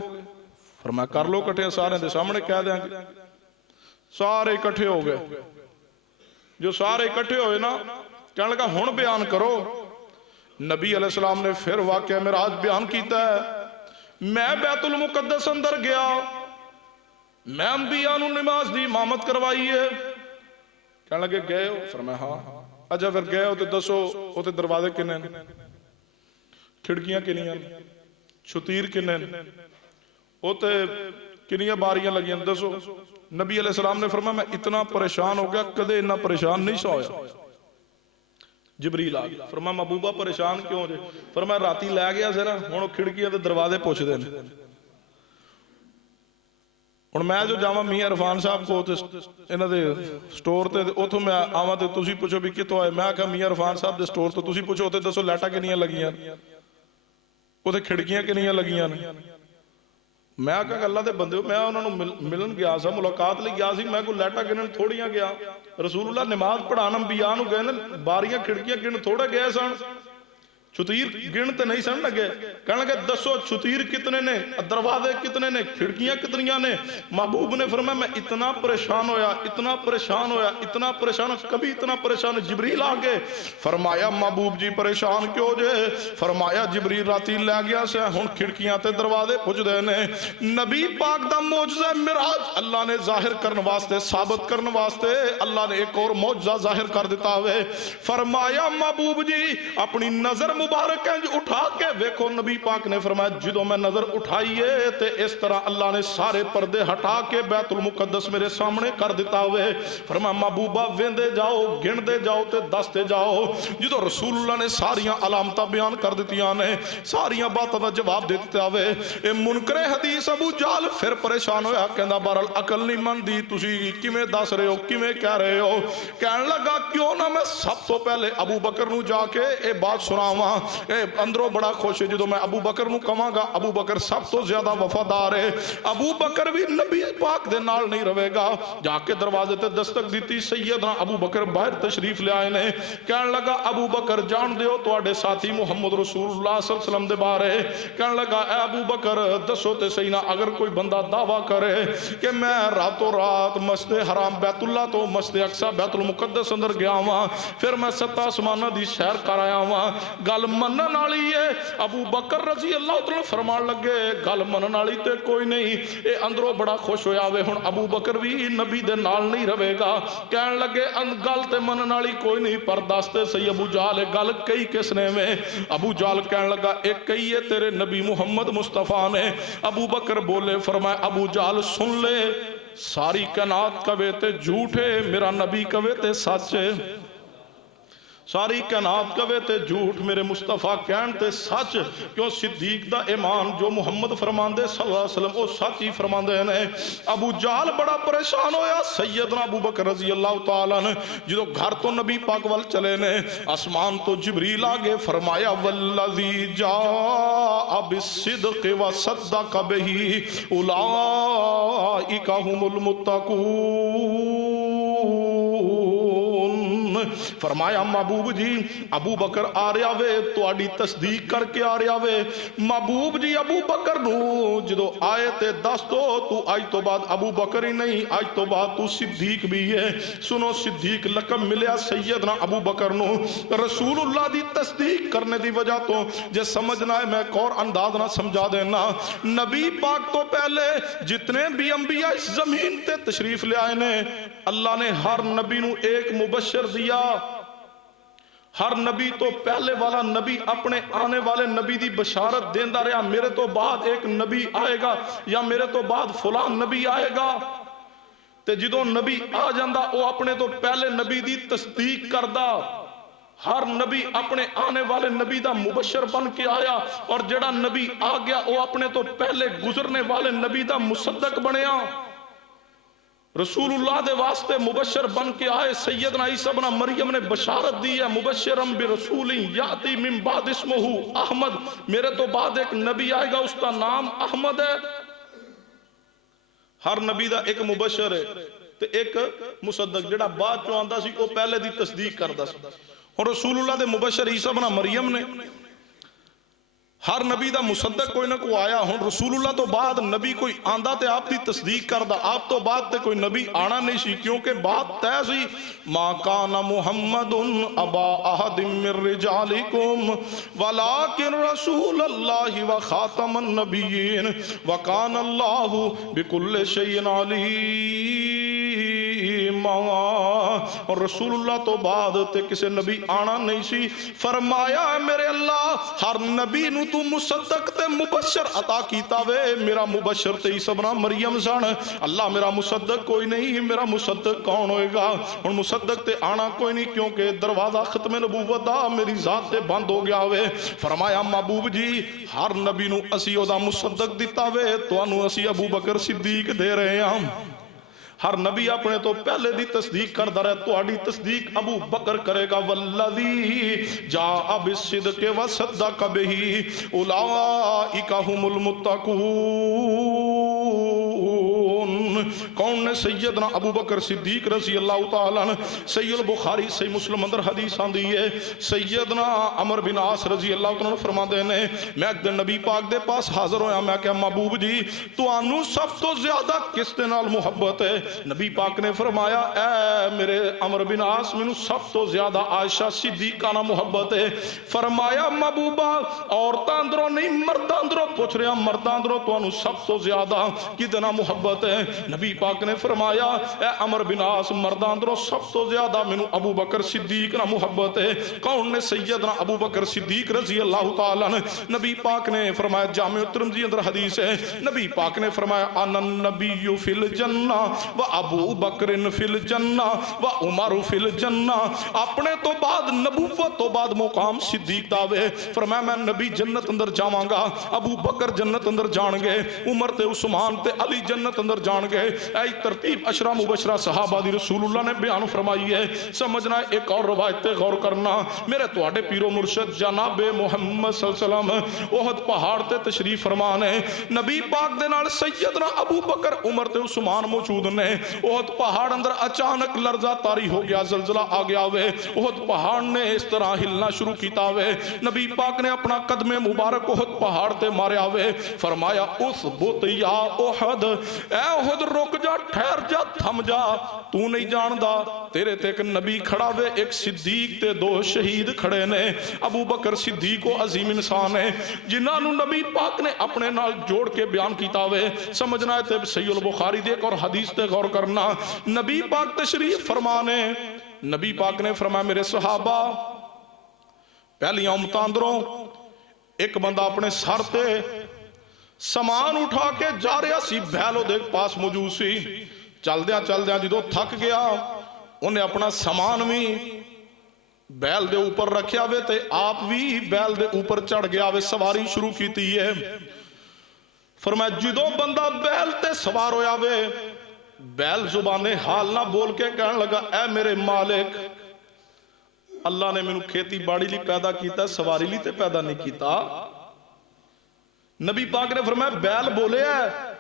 فرمایا کر لو کٹھے، سارے دے سامنے کہہ دیں گے۔ سارے اکٹھے ہو گئے، جو سارے اکٹھے ہوئے نا کہنے لگا ہن بیان کرو۔ نبی علیہ السلام نے پھر واقعہ معراج بیان کیتا ہے، میں بیت المقدس اندر گیا، میں انبیاء نو نماز دی امامت کروائی ہے۔ کہنے لگے گئے ہو؟ فرمایا ہاں۔ اچھا پھر گئے ہو تو دسو اوتے دروازے کنے نے، کھڑکیاں کنیاں نے، شتیر کنے نے، اوتے کنیاں باریاں لگیاں دسو۔ نبی علیہ السلام نے فرمایا میں اتنا پریشان ہو گیا کدے اتنا پریشان نہیں سا ہویا۔ جبریل آ گیا، فرمایا محبوبہ پریشان کیوں جے؟ فرمایا راتی لے گیا سے نا ہن کھڑکیاں تے دروازے پوچھ دے نے۔ ہن میں جو جاواں میاں عرفان صاحب کو تے انہاں دے سٹور تے اوتھوں میں آواں تے تسی پوچھو بھی کتوں آئے، میں کہا میاں عرفان صاحب دے سٹور تو تسی پوچھو تے دسو لائٹاں کنیاں لگیاں، اوتے کھڑکیاں کنیاں لگیاں نے۔ میں کہا اللہ دے بندے میں انہوں نے ملن گیا سا، ملاقات لے گیا سی، میں کو لیٹا گنن تھوڑیاں گیا۔ رسول اللہ نماز پڑھانا انبیاء نو گئے نا، باریاں کھڑکیاں گن تھوڑے گئے سن، چھتیر گن تے نہیں سن لگے۔ کہنے لگے دسو چھتیر کتنے نے، دروازے کتنے نے، کھڑکیاں کتنیاں نے؟ محبوب نے فرمایا میں اتنا پریشان ہویا، اتنا پریشان ہویا، اتنا پریشان، کبھی اتنا پریشان۔ جبریل آگے فرمایا محبوب جی پریشان کیوں جے؟ فرمایا جبریل راتی لے گیا سے ہن کھڑکیاں تے دروازے پوچھ دے نے۔ نبی پاک دا معجزہ معراج اللہ نے ظاہر کرنے واسطے، ثابت کرنے واسطے اللہ نے ایک اور معجزہ ظاہر کر دیتا ہوئے فرمایا محبوب جی اپنی نظر مبارک اٹھا کے ویکھو۔ نبی پاک نے فرمایا جدو میں نظر اٹھائیے تے اس طرح اللہ نے سارے پردے ہٹا کے بیت المقدس میرے سامنے کر دیتا ہوئے۔ فرمایا محبوبہ ویندے جاؤ، گندے جاؤ تے دستے جاؤ۔ جدو رسول اللہ نے ساریاں علامتاں بیان کر دیتیاں نے، ساریاں باتاں دا جواب دے دیتا ہوئے، اے منکر حدیث ابو جہل پھر پریشان ہویا، کہندا بہرحال عقل نہیں مندی، تسی کیویں دس رہے ہو، کیویں کہہ رہے ہو؟ کہن لگا کیوں نہ میں سب تو پہلے ابو بکر نو جا کے اے بات سناواں۔ اے اندروں بڑا خوش ہے جدو میں ابو بکر نو کہاں گا، ابو بکر سب تو زیادہ وفادار ہے، ابو بکر بھی نبی پاک دے نال نہیں رہے گا۔ جا کے دروازے تے دستک دیتی، سیدنا ابو بکر باہر تشریف لے آئے نے۔ کہن لگا ابو بکر جان دیو تواڈے ساتھی محمد رسول اللہ صلی اللہ علیہ وسلم دے بارے۔ کہن لگا اے ابو بکر دسو تے صحیح نہ، اگر کوئی بندہ دعویٰ کرے کہ میں راتوں رات مسجد حرام بیت اللہ تو مسجد اقصی بیت المقدس اندر گیا ہوا، پھر میں ستا آسماناں دی سیر کر آیا ہوا، گل منن والی ہے؟ ابو بکر رضی اللہ تعالی فرمان لگے گل منن والی تے کوئی نہیں۔ اے اندروں بڑا خوش ہویا وے ہن ابو بکر بھی نبی دے نال نہیں رہے گا۔ کہن لگے گل تے منن والی کوئی نہیں، پر دستے سی ابو جہل گل کئی کس نے میں؟ ابو جہل کہن لگا ایک کئی ہے تیرے نبی محمد مصطفیٰ نے۔ ابو بکر بولے، فرمایا ابو جہل سن لے ساری کائنات کہے تے جھوٹے، میرا نبی کہے تے سچے، ساری کائنات کہے تے جھوٹ، میرے مصطفیٰ کہن تے سچ، کیوں صدیق دا ایمان جو محمد فرماندے صلی اللہ علیہ وسلم وہ سچ ہی فرماندے نے۔ ابو جہل بڑا پریشان ہویا، سیدنا ابو بکر رضی اللہ تعالیٰ نے جدو گھر تو نبی پاک وال چلے نے، آسمان تو جبریل آگے فرمایا والذی جاء بالصدق وصدق بہ اولئک ھم المتقون۔ فرمایا محبوب جی ابو بکر آ رہا وے تواڈی تصدیق کر کے آ رہا وے۔ محبوب جی ابو بکر نو جدو آئے تے دس دو تو آج تو بعد ابو بکر ہی نہیں، آج تو بعد تو صدیق بھی ہے۔ سنو صدیق لقب ملیا سیدنا ابو بکر نو، رسول اللہ دی تصدیق کرنے دی وجہ تو جے سمجھنا ہے میں ایک اور انداز نہ سمجھا دینا، نبی پاک تو پہلے جتنے بھی انبیاء اس زمین تے تشریف لے آئے نے، اللہ نے ہر نبی نو ایک مبشر دیا۔ ہر نبی تو پہلے والا نبی اپنے آنے والے نبی دی بشارت دیندا رہا، میرے تو بعد ایک نبی آئے گا یا میرے تو بعد فلان نبی آئے گا۔ تے جدوں نبی آ جاندا وہ اپنے تو پہلے نبی دی تصدیق کردا، ہر نبی اپنے آنے والے نبی دا مبشر بن کے آیا، اور جڑا نبی آ گیا وہ اپنے تو پہلے گزرنے والے نبی دا مصدق بنیا۔ رسول اللہ دے واسطے مبشر بن کے آئے، سیدنا عیسیٰ ابن مریم نے بشارت دی ہے مبشرم برسول یاتی من بعد اسمہ احمد، میرے تو بعد ایک نبی آئے گا اس کا نام احمد ہے۔ ہر نبی دا ایک مبشر ہے تے ایک مصدق، جڑا بعد چوں آندا سی وہ پہلے دی تصدیق کردا سی، اور رسول اللہ دے مبشر عیسیٰ ابن مریم نے۔ ہر نبی دا مصدق کوئی نہ کوئی آیا، ہن رسول اللہ تو بعد نبی کوئی آندا تے آپ دی تصدیق کردا، آپ تو بعد تے کوئی نبی آنا نہیں سی، کیونکہ بات طے سی ما کان محمد ابا احد من رجالکم ولکن رسول اللہ وخاتم النبیین وکان اللہ بکل شیء علیم۔ اور رسول اللہ تو بعد تے کسے نبی آنا نہیں سی، فرمایا میرے اللہ ہر نبی نو تو مصدق تے مبشر عطا کیتا وے، میرا مبشر تے عیسیٰ ابن مریم سن، اللہ میرا مصدق کوئی نہیں، میرا مصدق کون ہوئے گا؟ اور مصدق تے آنا کوئی نہیں، کیونکہ دروازہ ختم نبوت دا میری ذات تے بند ہو گیا وے۔ فرمایا محبوب جی ہر نبی نو اسی او دا مصدق دیتا وے، تو انو اسی ابو بکر صدیق دے رہے ہیں۔ ہر نبی اپنے تو پہلے دی تصدیق کردا رہے، تو آڑی تصدیق ابو بکر کرے گا والذی جاء بالصدق وصدق بہ اولئک ھم المتقون۔ کون نے؟ سیدنا ابو بکر صدیق رضی اللہ تعالیٰ عنہ۔ سید البخاری صحیح مسلم اندر حدیث آندی ہے، سیدنا عمر بن عاص رضی اللہ تعالیٰ عنہ فرماندے نے میں ایک دن نبی پاک دے پاس حاضر ہویا، میں کہا محبوب جی تو آنو سب تو زیادہ کس دے نال محبت ہے؟ نبی پاک نے فرمایا اے میرے عمر بن عاص مینوں سب تو زیادہ عائشہ صدیقہ نال محبت ہے۔ فرمایا محبوبہ عورتاں اندروں نہیں مرداں اندروں پوچھ رہا، مرداں اندروں تو انو سب تو زیادہ کدے نال محبت ہے؟ نبی پاک نے فرمایا اے عمر بن عاص مرداں اندروں سب تو زیادہ مینوں ابو بکر صدیق نال محبت ہے۔ کون نے؟ سیدنا ابو بکر صدیق رضی اللہ تعالیٰ عنہ۔ نبی پاک نے فرمایا جامع ترمذی اندر حدیث ہے، نبی پاک نے فرمایا انا النبی فی الجنہ و ابو بکر فی الجنہ و عمر فی الجنہ۔ اپنے تو بعد نبوت تو بعد مقام صدیق داوے، فرمایا میں نبی جنت اندر جاواں گا، ابو بکر جنت اندر جان گے، عمر تے عثمان تے علی جنت اندر جان گے۔ اے ترتیب عشرہ مبشرہ صحابہ دی رسول اللہ نے بیان فرمائی ہے۔ سمجھنا ایک اور روایت تے غور کرنا، میرے تواڈے پیر و مرشد جناب محمد صلی اللہ علیہ وسلم احد پہاڑ تے تشریف فرما نے، نبی پاک دے نال سیدنا ابو بکر عمر تے عثمان موجود نے۔ احد پہاڑ اندر اچانک لرزہ طاری ہو گیا، زلزلہ آ گیا وے، احد پہاڑ نے اس طرح ہلنا شروع کیتا وے، نبی پاک نے اپنا قدم مبارک احد پہاڑ تے ماریا وے، فرمایا اثبت یا احد، اے احد رک جا، ٹھہر جا، تھم جا، تو نہیں جاندا تیرے تے ایک نبی کھڑا وے، ایک صدیق تے دو شہید کھڑے نے۔ ابو بکر صدیق و عظیم انسان ہے جنہاں نو نبی پاک نے اپنے نال جوڑ کے بیان کیتا وے۔ سمجھنا ہے تے صحیح البخاری دے ایک اور حدیث تے غور کرنا، نبی پاک تشریف فرمانے، نبی پاک نے فرمایا میرے صحابہ پہلی امتاں اندروں ایک بندہ اپنے سر تے سامان اٹھا کے جا رہا سی، بھیلو دے پاس موجود سی، چلدیاں چلدیاں جدوں تھک گیا انہیں اپنا سامان بھی بیل دے اوپر رکھیا وے تے آپ بھی بیل دے اوپر چڑھ گیا وے سواری شروع کیتی ہے فرمایا جدوں بندہ بیل تے سوار ہویا وے بیل زبان حال نہ بول کے کہنے لگا اے میرے مالک اللہ نے مینوں کھیتی باڑی لی پیدا کیتا سواری لی تے پیدا نہیں کیتا نبی پاک نے فرمایا بیل بولے ہے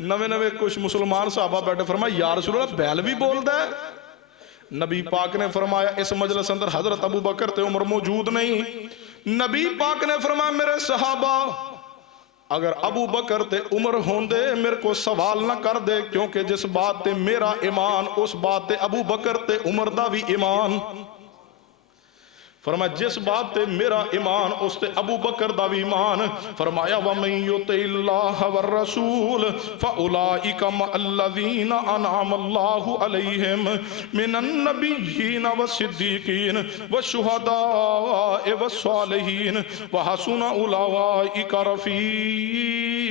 نوے نوے کچھ مسلمان صحابہ بیٹھے فرمایا یا رسول اللہ بیل بھی بول دے نبی پاک نے فرمایا اس مجلس اندر حضرت ابو بکر تے عمر موجود نہیں نبی پاک نے فرمایا میرے صحابہ اگر ابو بکر تے عمر ہون دے میرے کو سوال نہ کر دے کیونکہ جس بات تے میرا ایمان اس بات تے ابو بکر تے عمر دا بھی ایمان فرمایا جس بات تے میرا ایمان اس تے ابو بکر دا بھی ایمان فرمایا وَمَن يُطِعِ اللَّهَ وَالرَّسُولَ فَأُولَئِكَ مَعَ الَّذِينَ أَنْعَمَ اللَّهُ عَلَيْهِمْ مِنَ النَّبِيِّينَ وَالصِّدِّيقِينَ وَالشُّهَدَاءِ وَالصَّالِحِينَ وَحَسُنَ أُولَئِكَ رَفِيقًا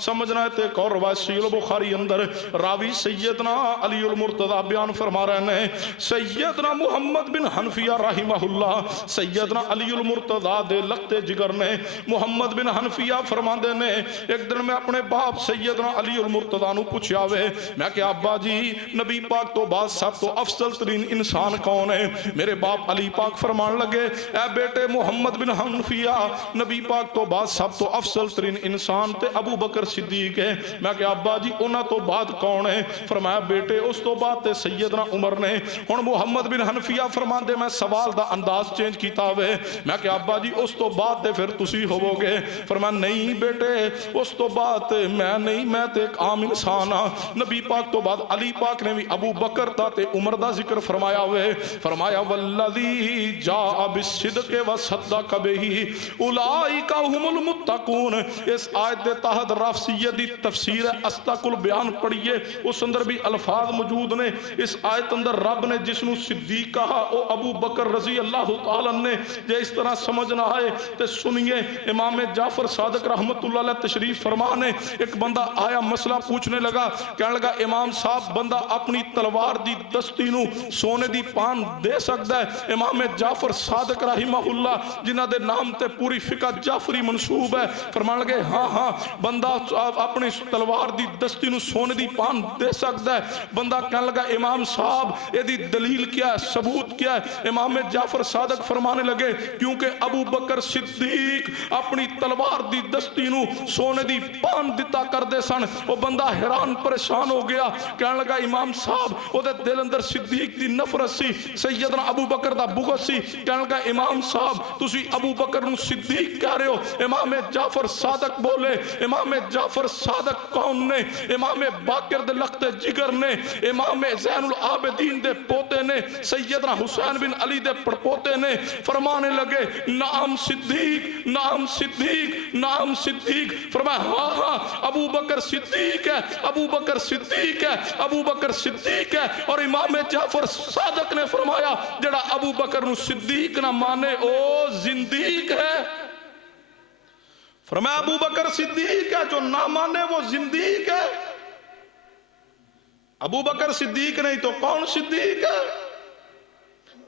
سمجھنا ہے ایک اور روایت صحیح البخاری اندر راوی سیدنا علی المرتضی بیان فرما رہے ہیں سیدنا محمد بن حنفیہ رحمہ اللہ سیدنا علی المرتضی دے لگتے جگر نے محمد بن حنفیہ فرماندے نے ایک دن میں اپنے باپ سیدنا علی المرتضی نو پوچھیا وے میں کہ ابا جی نبی پاک تو بعد سب تو افضل ترین انسان کون ہے میرے باپ علی پاک فرمان لگے اے بیٹے محمد بن حنفیہ نبی پاک تو بعد سب تو افضل ترین انسان تے ابو بکر صدیق ہے میں کہ ابا جی انہاں تو بعد کون ہے فرمایا بیٹے اس تو بعد تے سیدنا عمر نے ہن محمد بن حنفیہ فرماندے میں سوال دا انداز چینج کیتا ہوئے میں کہ ابا جی اس تو بعد تے پھر تسی ہوو گے فرمایا نہیں بیٹے اس تو بعد میں نہیں میں تے ایک عام انسان ہاں نبی پاک تو بعد علی پاک نے بھی ابو بکر دا تے عمر دا ذکر فرمایا ہوئے فرمایا والذی جاء بالصدق وصدق به اولئک هم المتقون اس آیت دے تحت رافضیہ دی تفسیر استق البیان پڑھیے اس اندر بھی الفاظ موجود نے اس آیت اندر رب نے جس نو صدیق کہا او ابو بکر رضی اللہ تعالی نے جے اس طرح سمجھنا ہے تے سنیے امام جعفر صادق رحمت اللہ علیہ تشریف فرمانے ایک بندہ آیا مسئلہ پوچھنے لگا کہنے لگا امام صاحب بندہ اپنی تلوار دی دستی نو سونے دی پان دے سکتا ہے امام جعفر صادق رحمہ اللہ جنہ دے نام تے پوری فقہ جعفری منصوب ہے فرمان لگے ہاں بندہ اپنی تلوار دی دستی نو سونے دی پان دے سکتا ہے بندہ کہنے لگا امام صاحب یہ دی دلیل کیا ہے ثبوت کیا ہے امام جعفر صادق فرمانے لگے کیونکہ ابو بکر صدیق اپنی تلوار دی دستی نو سونے دی پان دیتا کر دے سن وہ بندہ حیران پریشان ہو گیا کہنے لگا امام صاحب وہ دے دل اندر صدیق دی نفرت سی سیدنا ابو بکر دا بغض سی کہنے لگا امام صاحب تسی ابو بکر نو صدیق کہہ رہے ہو امام جعفر صادق بولے امام جعفر صادق کون نے امام باقر دے لخت جگر نے امام زین العابدین دے پوتے نے سیدنا حسین بن علی دے پڑپوتے نے فرمانے لگے نام صدیق نام صدیق نام صدیق فرمایا ہاں ابو بکر صدیق ہے ابو بکر صدیق ہے ابو بکر صدیق ہے اور امام جعفر صادق نے فرمایا جڑا ابو بکر نو صدیق نہ مانے او زندیق ہے فرمایا ابو بکر صدیق ہے جو نہ مانے وہ زندیق ہے ابو بکر صدیق نہیں تو کون صدیق ہے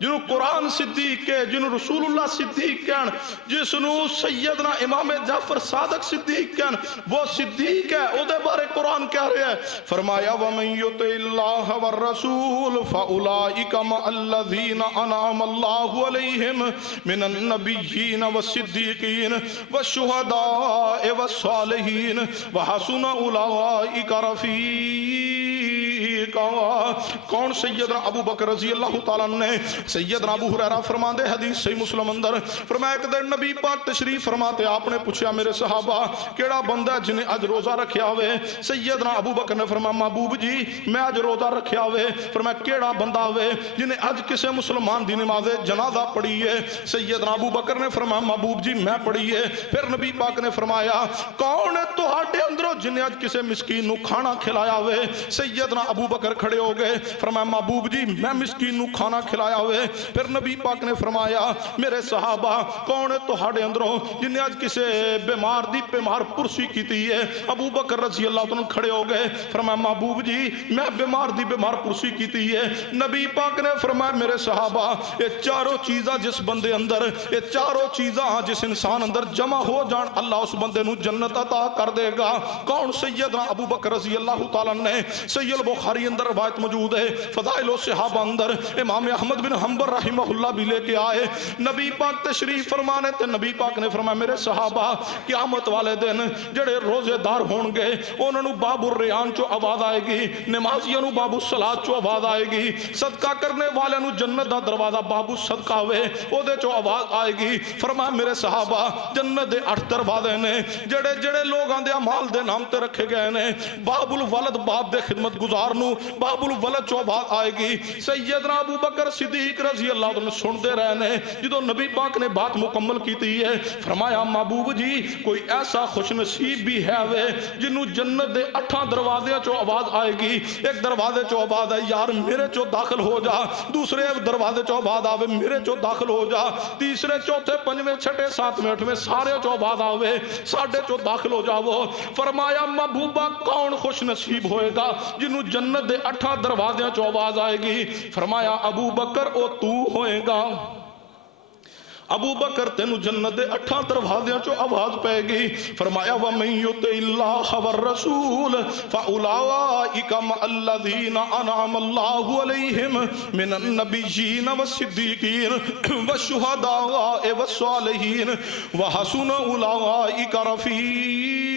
جنہوں قرآن صدیق ہے جنہوں رسول اللہ صدیق کہن جسنوں سیدنا امام جعفر صادق صدیق کہن وہ صدیق ہے او دے بارے قرآن کہہ رہے ہیں فرمایا وَمَن يُطِعِ اللَّهَ وَالرَّسُولَ فَأُولَئِكَ مَعَ الَّذِينَ أَنْعَمَ اللَّهُ عَلَيْهِمْ مِنَ النَّبِيِّينَ وَالصِّدِّيقِينَ وَالشُّهَدَاءِ وَالصَّالِحِينَ وَحَسُنَ أُولَئِكَ رَفِيقًا کون سیدنا ابو بکر رضی اللہ تعالیٰ نے سیدنا ابو ہریرہ فرماندے حدیث صحیح مسلم اندر فرمایا ایک دن نبی پاک تشریف فرماتے آپ نے پوچھا میرے صحابہ کیڑا بندہ جنہیں اج روزہ رکھیا ہوئے سیدنا ابو بکر نے فرمایا محبوب جی میں اج روزہ رکھیا ہوئے فرمایا کیڑا بندہ ہوئے جنہیں اج کسے مسلمان دی نماز جنازہ پڑھی ہے سیدنا ابو بکر نے فرمایا محبوب جی میں پڑھی ہے پھر نبی پاک نے فرمایا کون ہے تہاڈے اندروں جنہیں اج کسے مسکین نو کھانا کھلایا ہوئے سیدنا ابو بکر کھڑے ہو گئے، فرمایا محبوب جی میں مسکین نو کھانا کھلایا ہوئے۔ پھر نبی پاک نے فرمایا میرے صحابہ کون ہے تہاڈے اندروں جن نے اج کسے بیمار دی بیمار پرسی کیتی ہے؟ ابو بکر رضی اللہ عنہ کھڑے ہو گئے، فرمایا محبوب جی میں بیمار دی بیمار پرسی کیتی ہے۔ نبی پاک نے فرمایا میرے صحابہ یہ چاروں چیزاں جس بندے اندر، یہ چاروں چیزاں جس انسان اندر جمع ہو جان اللہ اس بندے نو جنت عطا کر دے گا۔ کون؟ سیدنا ابو بکر رضی اللہ تعالیٰ نے، صحیح البخاری اندر روایت موجود ہے، فضائل و صحابہ اندر امام احمد بن حنبل رحمہ اللہ بھی لے کے آئے، نبی پاک تشریف فرمانے تے نبی پاک نے فرمایا میرے صحابہ قیامت والے دن جڑے روزے دار ہون گے انہوں نے باب الریان چو آواز آئے گی، نمازیوں نے باب الصلاۃ چو آواز آئے گی، صدقہ کرنے والے نو جنت دا دروازہ باب الصدقہ ہوئے او دے چو آواز آئے گی۔ فرمایا میرے صحابہ جنت دے 8 دروازے نے جڑے جڑے لوگاں دے اعمال دے نام تے رکھے گئے نے، باب الولد باب دے خدمت گزار نو باب الولد چو آواز آئے گی۔ سیدنا ابو بکر صدیق رضی اللہ عنہ سنتے رہے نے، جدو نبی پاک نے بات مکمل کیتی ہے فرمایا محبوب جی کوئی ایسا خوش نصیب بھی ہے وے جنہوں جنت دے 8 دروازے چو آواز آئے گی، ایک دروازے چو آواز آئے یار میرے چو داخل ہو جا، دوسرے دروازے چو آواز آوے میرے چو داخل ہو جا، تیسرے چوتھے پنجویں چھٹے ساتویں آٹھویں سارے چو آواز آوے ساڑھے چو داخل ہو جاؤ۔ فرمایا محبوبہ کون خوش نصیب ہوئے گا جنہوں جنت دے 8 دروازے چو آواز آئے گی؟ فرمایا ابو بکر او تو ہوئے گا۔ ابو بکر تینو جنت دے 8 دروازے چو آواز پائے گی۔ فرمایا وَمَن يُطِعِ اللَّهَ وَالرَّسُولَ فَأُولَٰئِكَ مَعَ الَّذِينَ أَنْعَمَ اللَّهُ عَلَيْهِمْ مِنَ النَّبِيِّينَ وَالصِّدِّيقِينَ وَالشُّهَدَاءِ وَالصَّالِحِينَ وَحَسُنَ أُولَٰئِكَ رَفِيقًا۔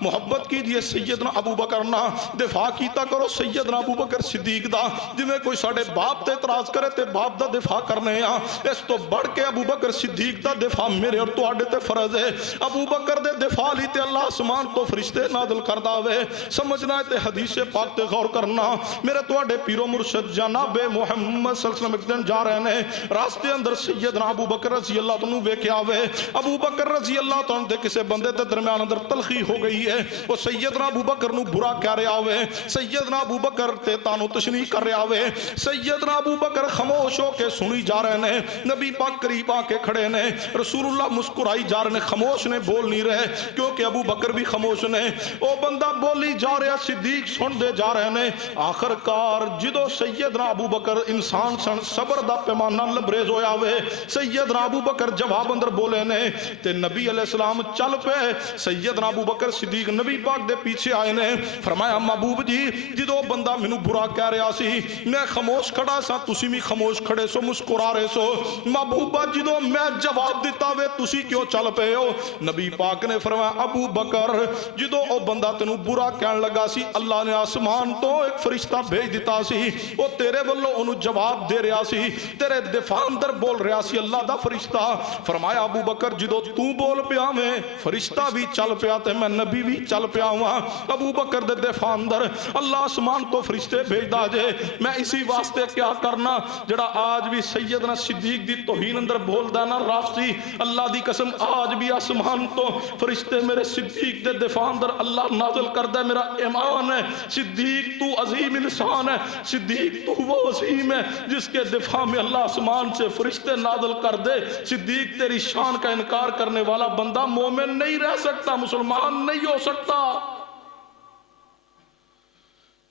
محبت کیجئے سیدنا ابو بکر نا، دفاع کیتا کرو سیدنا ابو بکر صدیق دا، جویں کوئی ساڑے باپ تے اعتراض کرے تے باپ دا دفاع کرنے آ، اس تو بڑھ کے ابو بکر صدیق دا دفاع میرے اور تواڈے تے فرض ہے۔ ابو بکر دے دفاع لی تے اللہ آسمان تو فرشتے نازل کردا وے، سمجھنا ہے تے حدیث پاک تے غور کرنا۔ میرے تواڈے پیرو مرشد جناب محمد صلی اللہ علیہ وسلم ایک دن جا رہے نے، راستے اندر سیدنا ابو بکر رضی اللہ عنہ ویکھیا وے، ابو بکر رضی اللہ عنہ دے کسے بندے تے درمیان اندر تلخی ہو گئی ہے، وہ سیدنا ابو بکر نو برا کہہ رہا ہوئے، سیدنا ابو بکر تے تانو تشنیع کر رہا ہوئے، سیدنا ابو بکر خاموش ہو کے سنی جا رہے نے، نبی پاک قریب آ کے کھڑے نے، رسول اللہ مسکرائی جا رہے نے، خاموش نے بول نہیں رہے کیونکہ ابو بکر بھی خاموش نے، او بندہ بولی جا رہا صدیق سن دے جا رہے نے۔ آخر کار جدو سیدنا ابو بکر انسان سن صبر دا پیمانہ لبریز ہویا ہوئے، سیدنا ابو بکر جواب اندر بولے نے تے نبی علیہ السلام چل پہ، سیدنا ابو بکر صدیق نبی پاک دے پیچھے آئے نے، فرمایا محبوب جی جدو بندہ مینو برا کہہ رہا سی میں خاموش کھڑا سا، تسی بھی خاموش کھڑے سو مسکرا رہے سو، محبوبہ جدو میں جواب دیتا وے تسی کیوں چل پے ہو؟ نبی پاک نے فرمایا ابو بکر جدو او بندہ تینو برا کہن لگا سی اللہ نے آسمان تو ایک فرشتہ بھیج دیتا سی، او تیرے والوں انہوں جواب دے رہا سی، تیرے دفاع اندر بول رہا سی اللہ دا فرشتہ۔ فرمایا ابو بکر جدو تو بول پیا میں فرشتہ بھی چل پیا تے میں نبی بھی چل پیا ہوا، ابو بکر دے دفاع اندر اللہ آسمان تو فرشتے بھیج دا جے، میں اسی واسطے کیا کرنا جڑا آج بھی سیدنا صدیق دی توہین اندر بول دانا رافضی، اللہ دی قسم آج بھی آسمان تو فرشتے میرے صدیق دے دفاع اندر اللہ نازل کر دے، میرا ایمان ہے صدیق تو عظیم انسان ہے، صدیق تو وہ عظیم ہے جس کے دفاع میں اللہ آسمان سے فرشتے نازل کر دے۔ صدیق تیری شان کا انکار کرنے والا بندہ مومن نہیں رہ سکتا، مسلمان نہیں ہو سکتا۔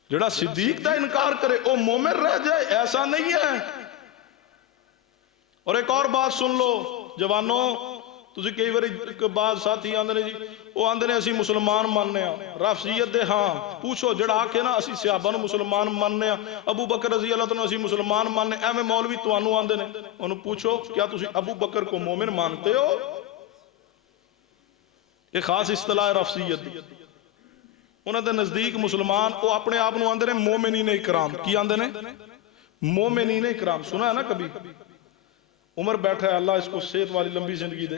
جڑا صدیق دا انکار کرے وہ مومن رہ جائے ایسا نہیں ہے۔ اور ایک اور بات سن لو جوانوں، تسی کئی باری بعض ساتھی آندے نے جی وہ آندے نے اسی مسلمان ماننے ہاں، رافضیت دے ہاں پوچھو جڑا آکے نا اسی صحابہ نو مسلمان ماننے ہاں، ابو بکر رضی اللہ عنہ اسی مسلمان ماننے، ایویں مولوی توانو آندے نے، انہوں پوچھو کیا تسی ابو بکر کو مومن مانتے ہو؟ ایک خاص اصطلاح رافضیت دی، انہوں دے نزدیک مسلمان وہ اپنے آپ نو آندے نے مومنین اکرام، کی آندے نے مومنین اکرام، سنا ہے نا کبھی؟ عمر بیٹھا ہے اللہ اس کو صحت والی لمبی زندگی دے،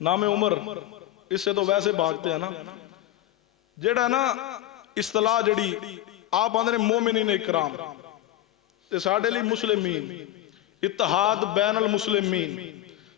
نام عمر، اس سے تو ویسے بھاگتے ہیں نا، جیڑا نا اصطلاح جڑی آپ آندے نے مومنین اکرام تے ساڑھے لی مسلمین، اتحاد بین المسلمین،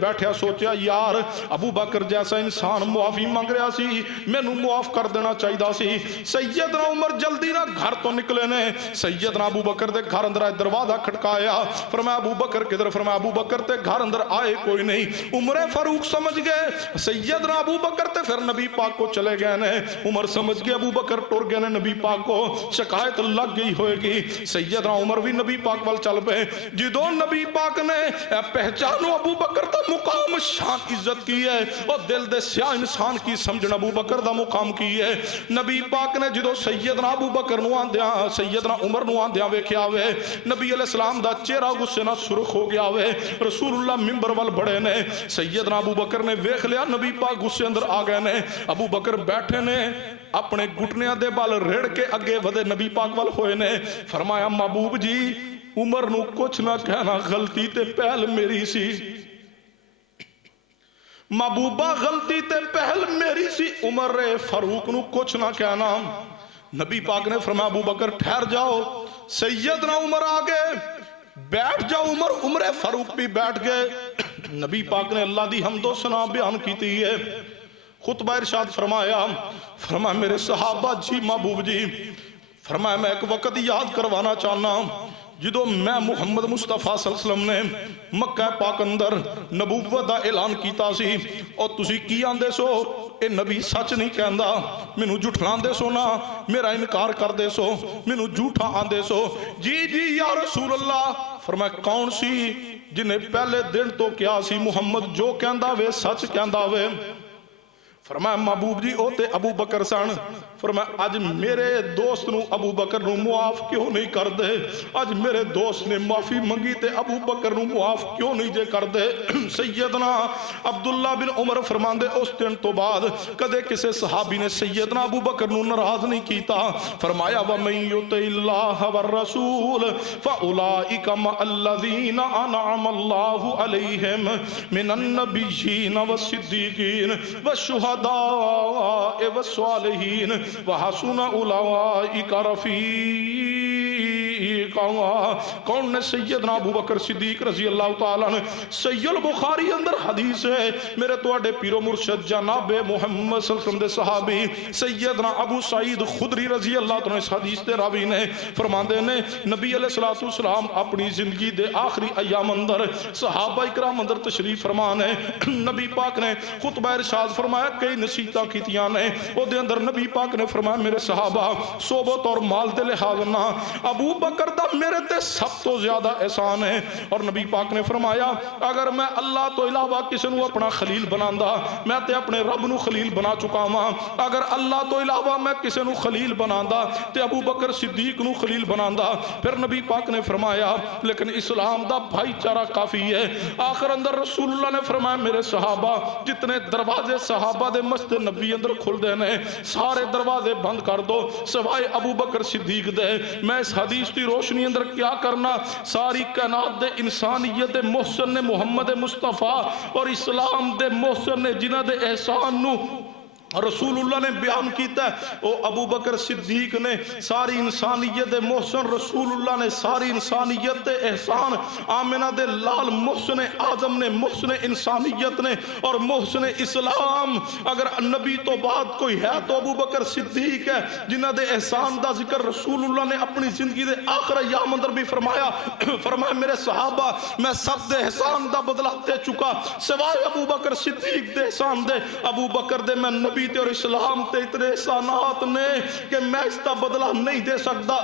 بیٹھیا سوچیا یار ابو بکر جیسا انسان معافی منگ رہا سی مینوں معاف کر دینا چاہیدا سی سیدنا عمر جلدی نہ گھر تو نکلے نے سیدنا ابو بکر دے گھر اندر دروازہ کھٹکایا فرمایا ابو بکر کدھر فرمایا ابو بکر تے گھر اندر آئے کوئی نہیں عمر فاروق سمجھ گئے سیدنا ابو بکر تے پھر نبی پاک کو چلے گئے نے عمر سمجھ گئے ابو بکر ٹر گئے نے نبی پاک کو شکایت لگ گئی ہوئے گی سیدنا عمر بھی نبی پاک وال چل پے جدوں نبی پاک نے پہچانو ابو بکر دا مقام شان عزت کی ہے اور دل دے سیاہ انسان کی سمجھنا ابو بکر دا مقام کی ہے نبی پاک نے جدوں سیدنا ابو بکر نو آندیاں سیدنا عمر نو آندیاں ویکھیا وے نبی علیہ السلام دا چہرہ غصے نال سرخ ہو گیا وے رسول اللہ منبر وال بڑے نے سیدنا ابو بکر نے ویکھ لیا نبی پاک غصے اندر آ گئے نے ابو بکر بیٹھے نے اپنے گھٹنیاں دے بال ریڑ کے اگے ودے نبی پاک وال ہوئے نے فرمایا محبوب جی عمر نو کچھ نہ کہنا غلطی تے پہل میری سی محبوبہ غلطی تے پہل میری سی عمر فاروق نو کچھ نہ کہنا نبی پاک نے فرمایا ابو بکر ٹھہر جاؤ سیدنا عمر آگے بیٹھ جاؤ عمر فاروق بھی بیٹھ گئے نبی پاک نے اللہ دی حمد و ثنا بیان کیتی ہے خطبہ ارشاد فرمایا میرے صحابہ جی محبوب جی فرمایا میں ایک وقت یاد کروانا چاہنا جدو میں محمد مصطفیٰ صلی اللہ علیہ وسلم نے مکہ پاک اندر نبوت دا اعلان کیتا سی اور تسی کی آندے سو اے نبی سچ نہیں کہندا مینوں جھٹلان دے سو نا میرا انکار کر دے سو مینوں جھوٹا آندے سو جی جی یا رسول اللہ فرمایا کون سی جنہیں پہلے دن تو کیا سی محمد جو کہندا وے سچ کہندا وے فرمایا محبوب جی او تے ابو بکر سن فرمایا اج میرے دوست نو ابو بکر نو معاف کیوں نہیں کر دے اج میرے دوست نے معافی منگی تے ابو بکر نو معاف کیوں نہیں جے کر دے سیدنا عبداللہ بن عمر فرماندے اس دن تو بعد کدے کسے صحابی نے سیدنا ابو بکر نو ناراض نہیں کیتا فرمایا وَمَن يُطِعِ اللَّهَ وَالرَّسُولَ فَأُولَئِكَ مَعَ الَّذِينَ أَنْعَمَ اللَّهُ عَلَيْهِمْ مِنَ النَّبِيِّينَ وَالصِّدِّيقِينَ وَالشُّهَدَاءِ وَالصَّالِحِينَ وَحَسُنَ أُولَئِكَ رَفِيقًا کون نے سیدنا ابو بکر صدیق رضی اللہ تعالیٰ نے صحیح البخاری اندر حدیث ہے میرے توڑے پیرو مرشد جناب محمد صلی اللہ علیہ وسلم دے صحابی سیدنا ابو سعید خدری رضی اللہ تعالیٰ اس حدیث دے راوی نے فرماندے نے نبی علیہ السلام اپنی زندگی دے آخری ایام اندر صحابہ اکرام اندر تشریف فرمانے نبی پاک نے خطبہ ارشاد فرمایا کئی نصیحتاں کیتیاں نے او دے اندر نبی پاک نے فرمایا میرے صحابہ صحبت اور مال دے لحاظ نہ ابو بکر دا میرے تے سب تو زیادہ احسان ہے اور نبی پاک نے فرمایا اگر میں اللہ تو علاوہ کسی نو اپنا خلیل بناندا میں تے اپنے رب نو خلیل بنا چکا ہاں اگر اللہ تو علاوہ میں کسی نو خلیل بناندا تے ابو بکر صدیق نو خلیل بناندا پھر نبی پاک نے فرمایا لیکن اسلام دا بھائی چارہ کافی ہے آخر اندر رسول اللہ نے فرمایا میرے صحابہ جتنے دروازے صحابہ دے مسجد نبی اندر کھل دے نے سارے دروازے بند کر دو سوائے ابو بکر صدیق دے میں اس حدیث کی روشنی اندر کیا کرنا ساری کائنات دے انسانیت دے محسن نے محمد مصطفیٰ اور اسلام دے محسن نے جنہ دے احسان نو رسول اللہ نے بیان کیتا ہے او ابو بکر صدیق نے ساری انسانیت دے محسن رسول اللہ نے ساری انسانیت دے احسان آمنہ دے لال محسن آدم نے محسن انسانیت نے اور محسن اسلام اگر نبی تو بعد کوئی ہے تو ابو بکر صدیق ہے جنہ دے احسان دا ذکر رسول اللہ نے اپنی زندگی دے آخر ایام اندر بھی فرمایا میرے صحابہ میں سب دے احسان دا بدلہ دے چکا سوائے ابو بکر صدیق دے احسان دے ابو بکر دے میں نبی تے اور اسلام تے اتنے احسانات نے کہ میں اس کا بدلہ نہیں دے سکتا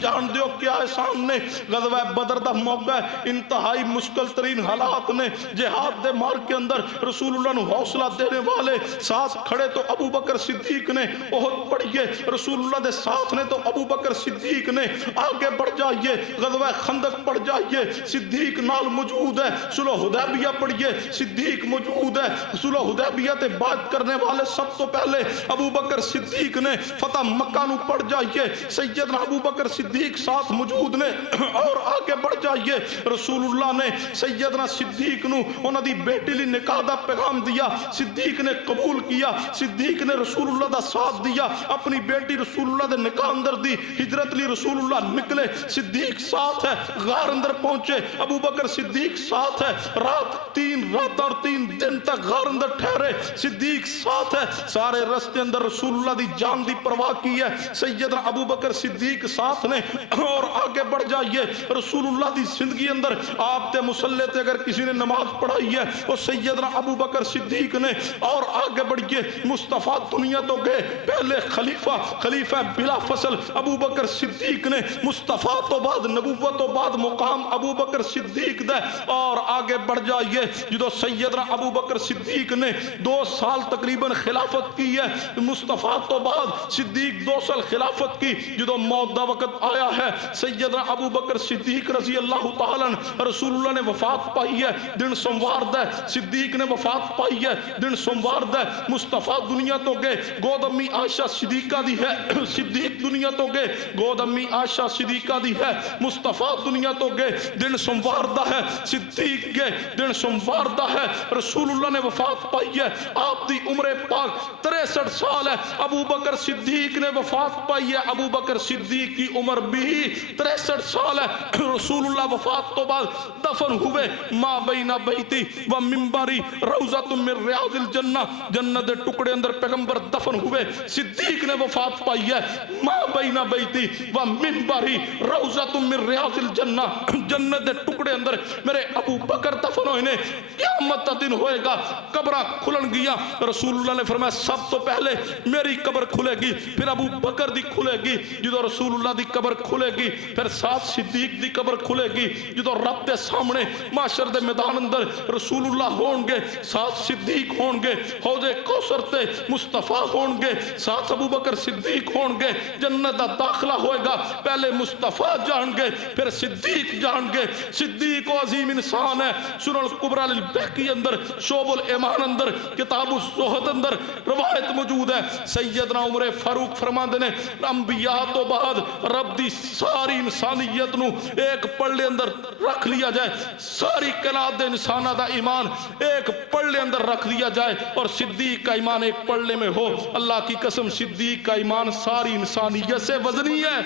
جان دیو کیا احسان نے غزوہ بدر دا موقع انتہائی مشکل ترین حالات نے جہاد دے مار کے اندر رسول اللہ نے حوصلہ دینے والے ساتھ کھڑے تو ابو بکر صدیق نے احد پڑھئے رسول اللہ دے ساتھ نے تو ابو بکر صدیق نے آگے بڑھ جائیے غزوہ خندق پڑھ جائیے صدیق نال موجود ہے صلح حدیبیہ پڑھئے صدیق موجود ہے صلح حدیبیہ تے بات کرنے والے سب تو پہلے ابو بکر صدیق نے فتح مکہ نو پڑھ جائیے، سیدنا ابو بکر صدیق ساتھ موجود نے، اور آگے بڑھ جائیے، رسول اللہ نے سیدنا صدیق نو انہاں دی بیٹی لی نکاح دا پیغام دیا، صدیق نے قبول کیا، صدیق نے رسول اللہ دا ساتھ دیا، اپنی بیٹی رسول اللہ دے نکاح اندر دی، ہجرت لی رسول اللہ نکلے، صدیق ساتھ ہے، غار اندر پہنچے، ابو بکر صدیق ساتھ ہے، رات 3 رات اور 3 دن تک غار اندر ٹھہرے، صدیق ساتھ ہے، سارے رستے اندر رسول اللہ دی جان دی پرواہ کی ہے، سیدنا ابو بکر صدیق ساتھ نے، اور آگے بڑھ جائیے، رسول اللہ دی زندگی اندر آپ تے مسلح تے اگر کسی نے نماز پڑھائی ہے وہ سیدنا ابو بکر صدیق نے، اور آگے بڑھئے، مصطفیٰ دنیا تو گئے، پہلے خلیفہ بلا فصل ابو بکر صدیق نے، مصطفیٰ تو بعد نبوت تو بعد مقام ابو بکر صدیق دے، اور آگے بڑھ جائیے، جدو سیدنا ابو بکر صدیق نے 2 سال تقریباً خلافت کی ہے، مصطفیٰ تو بعد صدیق 2 سال خلافت کی، جدو موت دا وقت آیا ہے، سیدنا ابو بکر صدیق رضی اللہ تعالیٰ رسول اللہ نے وفات پائی ہے، دن سوموار دے، صدیق نے وفات پائی ہے، دن سوموار دے، مصطفیٰ دنیا تو گئے، گود امی عائشہ صدیقہ دی ہے، صدیق دنیا تو گئے، گود امی عائشہ صدیقہ دی ہے، مصطفیٰ دنیا تو گئے، دن سوموار دا ہے، صدیق گئے، دن سوموار دا ہے، رسول اللہ نے وفات پائی ہے، آپ دی عمر پاک 63 سال ہے، ابو بکر صدیق نے وفات پائی ہے، ابو بکر صدیق کی عمر بھی 63 سال ہے، رسول اللہ وفات تو بعد دفن ہوئے، ما بین بیتی و منبری روضۃ من ریاض الجنہ، جنت دے ٹکڑے اندر پیغمبر دفن ہوئے، صدیق نے وفات پائی ہے، ما بین بیتی و منبری روضۃ من ریاض الجنہ، جنت دے ٹکڑے اندر میرے ابو بکر دفن ہوئے نے، قیامت کا دن ہوئے گا، قبرہ کھلن گیا، رسول اللہ نے فرمایا سب تو پہلے میری قبر کھلے گی، پھر ابو بکر دی کھلے گی، جدو رسول اللہ دی قبر کھلے گی، پھر ساتھ صدیق دی قبر کھلے گی، جدو رب دے سامنے معاشر دے میدان اندر رسول اللہ ہون گے، ساتھ صدیق ہون گے، حوض کوثر تے مصطفیٰ ہون گے، ساتھ ابو بکر صدیق ہون گے، جنت دا داخلہ ہوئے گا، پہلے مصطفیٰ جان گے، پھر صدیق جان گے، صدیق و عظیم انسان ہے، سنن الکبریٰ للبیہقی اندر، شعب الایمان اندر، کتاب الزہد اندر روایت موجود ہے، سیدنا عمر فاروق فرماندے نے، انبیاء تو بعد رب دی ساری انسانیت نو ایک پڑھلے اندر رکھ لیا جائے، ساری کائنات دے انسانہ دا ایمان ایک پڑھلے اندر رکھ دیا جائے، اور صدیق کا ایمان ایک پڑھلے میں ہو، اللہ کی قسم صدیق کا ایمان ساری انسانیت سے وزنی ہے،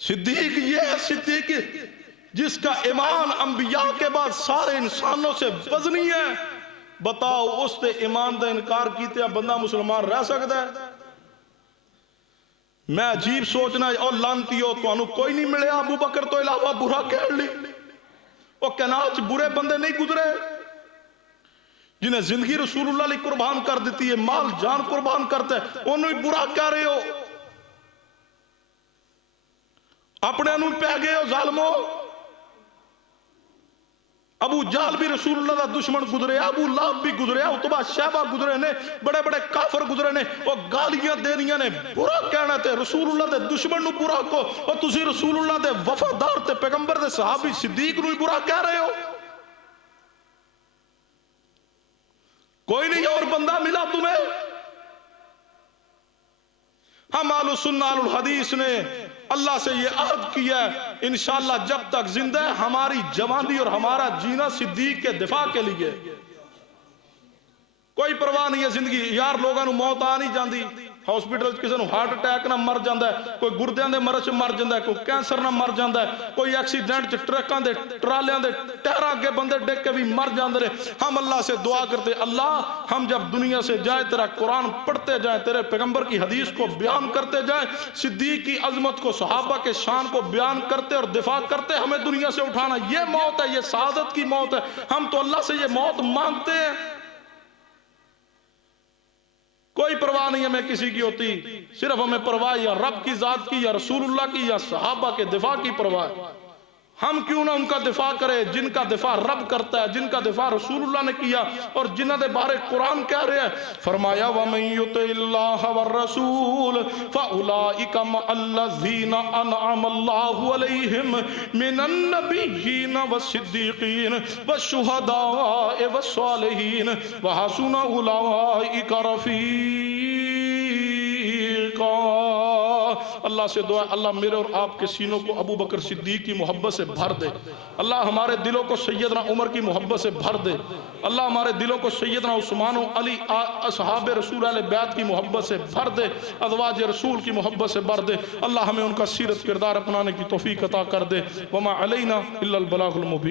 صدیق یہ ہے، صدیق جس کا ایمان انبیاء کے بعد سارے انسانوں سے وزنی ہے، بتاؤ اس تے ایمان دا انکار کیتے بندہ مسلمان رہ سکتا ہے؟ میں عجیب سوچنا ہے، اور لانتی ہو تو انہوں کوئی نہیں ملے ابو بکر تو علاوہ برا کہہ لی، وہ کائنات برے بندے نہیں گزرے جنہیں زندگی رسول اللہ علیہ قربان کر دیتی ہے، مال جان قربان کرتے ہیں، انہوں ہی برا کہہ رہے ہو، اپنے انہوں پہ گئے ہو ظالموں، ابو جہل بھی رسول اللہ دا دشمن گزرے، ابو لہب بھی گزرے، عتبہ شیبہ گزرے نے، بڑے بڑے کافر گزرے نے، وہ گالیاں دینیاں نے، برا کہنا تے رسول اللہ دے دشمن نو برا کو، اور تسی رسول اللہ دے وفادار تے پیغمبر دے صحابی صدیق نو برا کہہ رہے ہو، کوئی نہیں اور بندہ ملا تمہیں؟ ہم اہل سنہ اہل الحدیث نے اللہ سے یہ عہد کیا ہے، انشاءاللہ جب تک زندہ ہے ہماری جوانی اور ہمارا جینا صدیق کے دفاع کے لیے، کوئی پرواہ نہیں ہے زندگی، یار لوگاں نو موت آ نہیں جاندی، ہاسپٹل کسی نو ہارٹ اٹیک نہ مر جاندا ہے، کوئی گردیاں دے مرض مر جاندا ہے، کوئی کینسر نہ مر جاندا ہے، کوئی ایکسیڈنٹ ٹرکاں دے ٹرالیاں دے ٹائراں کے بندے ڈگ کے بھی مر جاندے نے، ہم اللہ سے دعا کرتے اللہ ہم جب دنیا سے جائیں تیرا قرآن پڑھتے جائیں، تیرے پیغمبر کی حدیث کو بیان کرتے جائیں، صدیق کی عظمت کو، صحابہ کے شان کو بیان کرتے اور دفاع کرتے، ہمیں دنیا سے اٹھانا، یہ موت ہے، یہ سعادت کی موت ہے، ہم تو اللہ سے یہ موت مانگتے ہیں، کوئی پرواہ نہیں ہمیں کسی کی ہوتی، صرف ہمیں پرواہ یا رب کی ذات کی یا رسول اللہ کی یا صحابہ کے دفاع کی پرواہ ہے، ہم کیوں نہ ان کا دفاع کرے جن کا دفاع رب کرتا ہے، جن کا دفاع رسول اللہ نے کیا اور جنہ دے بارے قرآن کہہ رہے ہیں. فرمایا وَمَن يُطِعِ اللَّهَ وَالرَّسُولَ فَأُولَٰئِكَ مَعَ الَّذِينَ أَنْعَمَ اللَّهُ عَلَيْهِم مِّنَ النَّبِيِّينَ وَالصِّدِّيقِينَ وَالشُّهَدَاءِ وَالصَّالِحِينَ وَحَسُنَ أُولَٰئِكَ رَفِيقًا. اللہ سے دعا ہے اللہ میرے اور آپ کے سینوں کو ابو بکر صدیق کی محبت سے بھر دے. اللہ ہمارے دلوں کو سیدنا عمر کی محبت سے بھر دے. اللہ ہمارے دلوں کو سیدنا عثمان و علی اصحاب رسول اہل بیت کی محبت سے بھر دے، ازواج رسول کی محبت سے بھر دے. اللہ ہمیں ان کا سیرت کردار اپنانے کی توفیق عطا کر دے. وما علینا الا البلاغ المبین.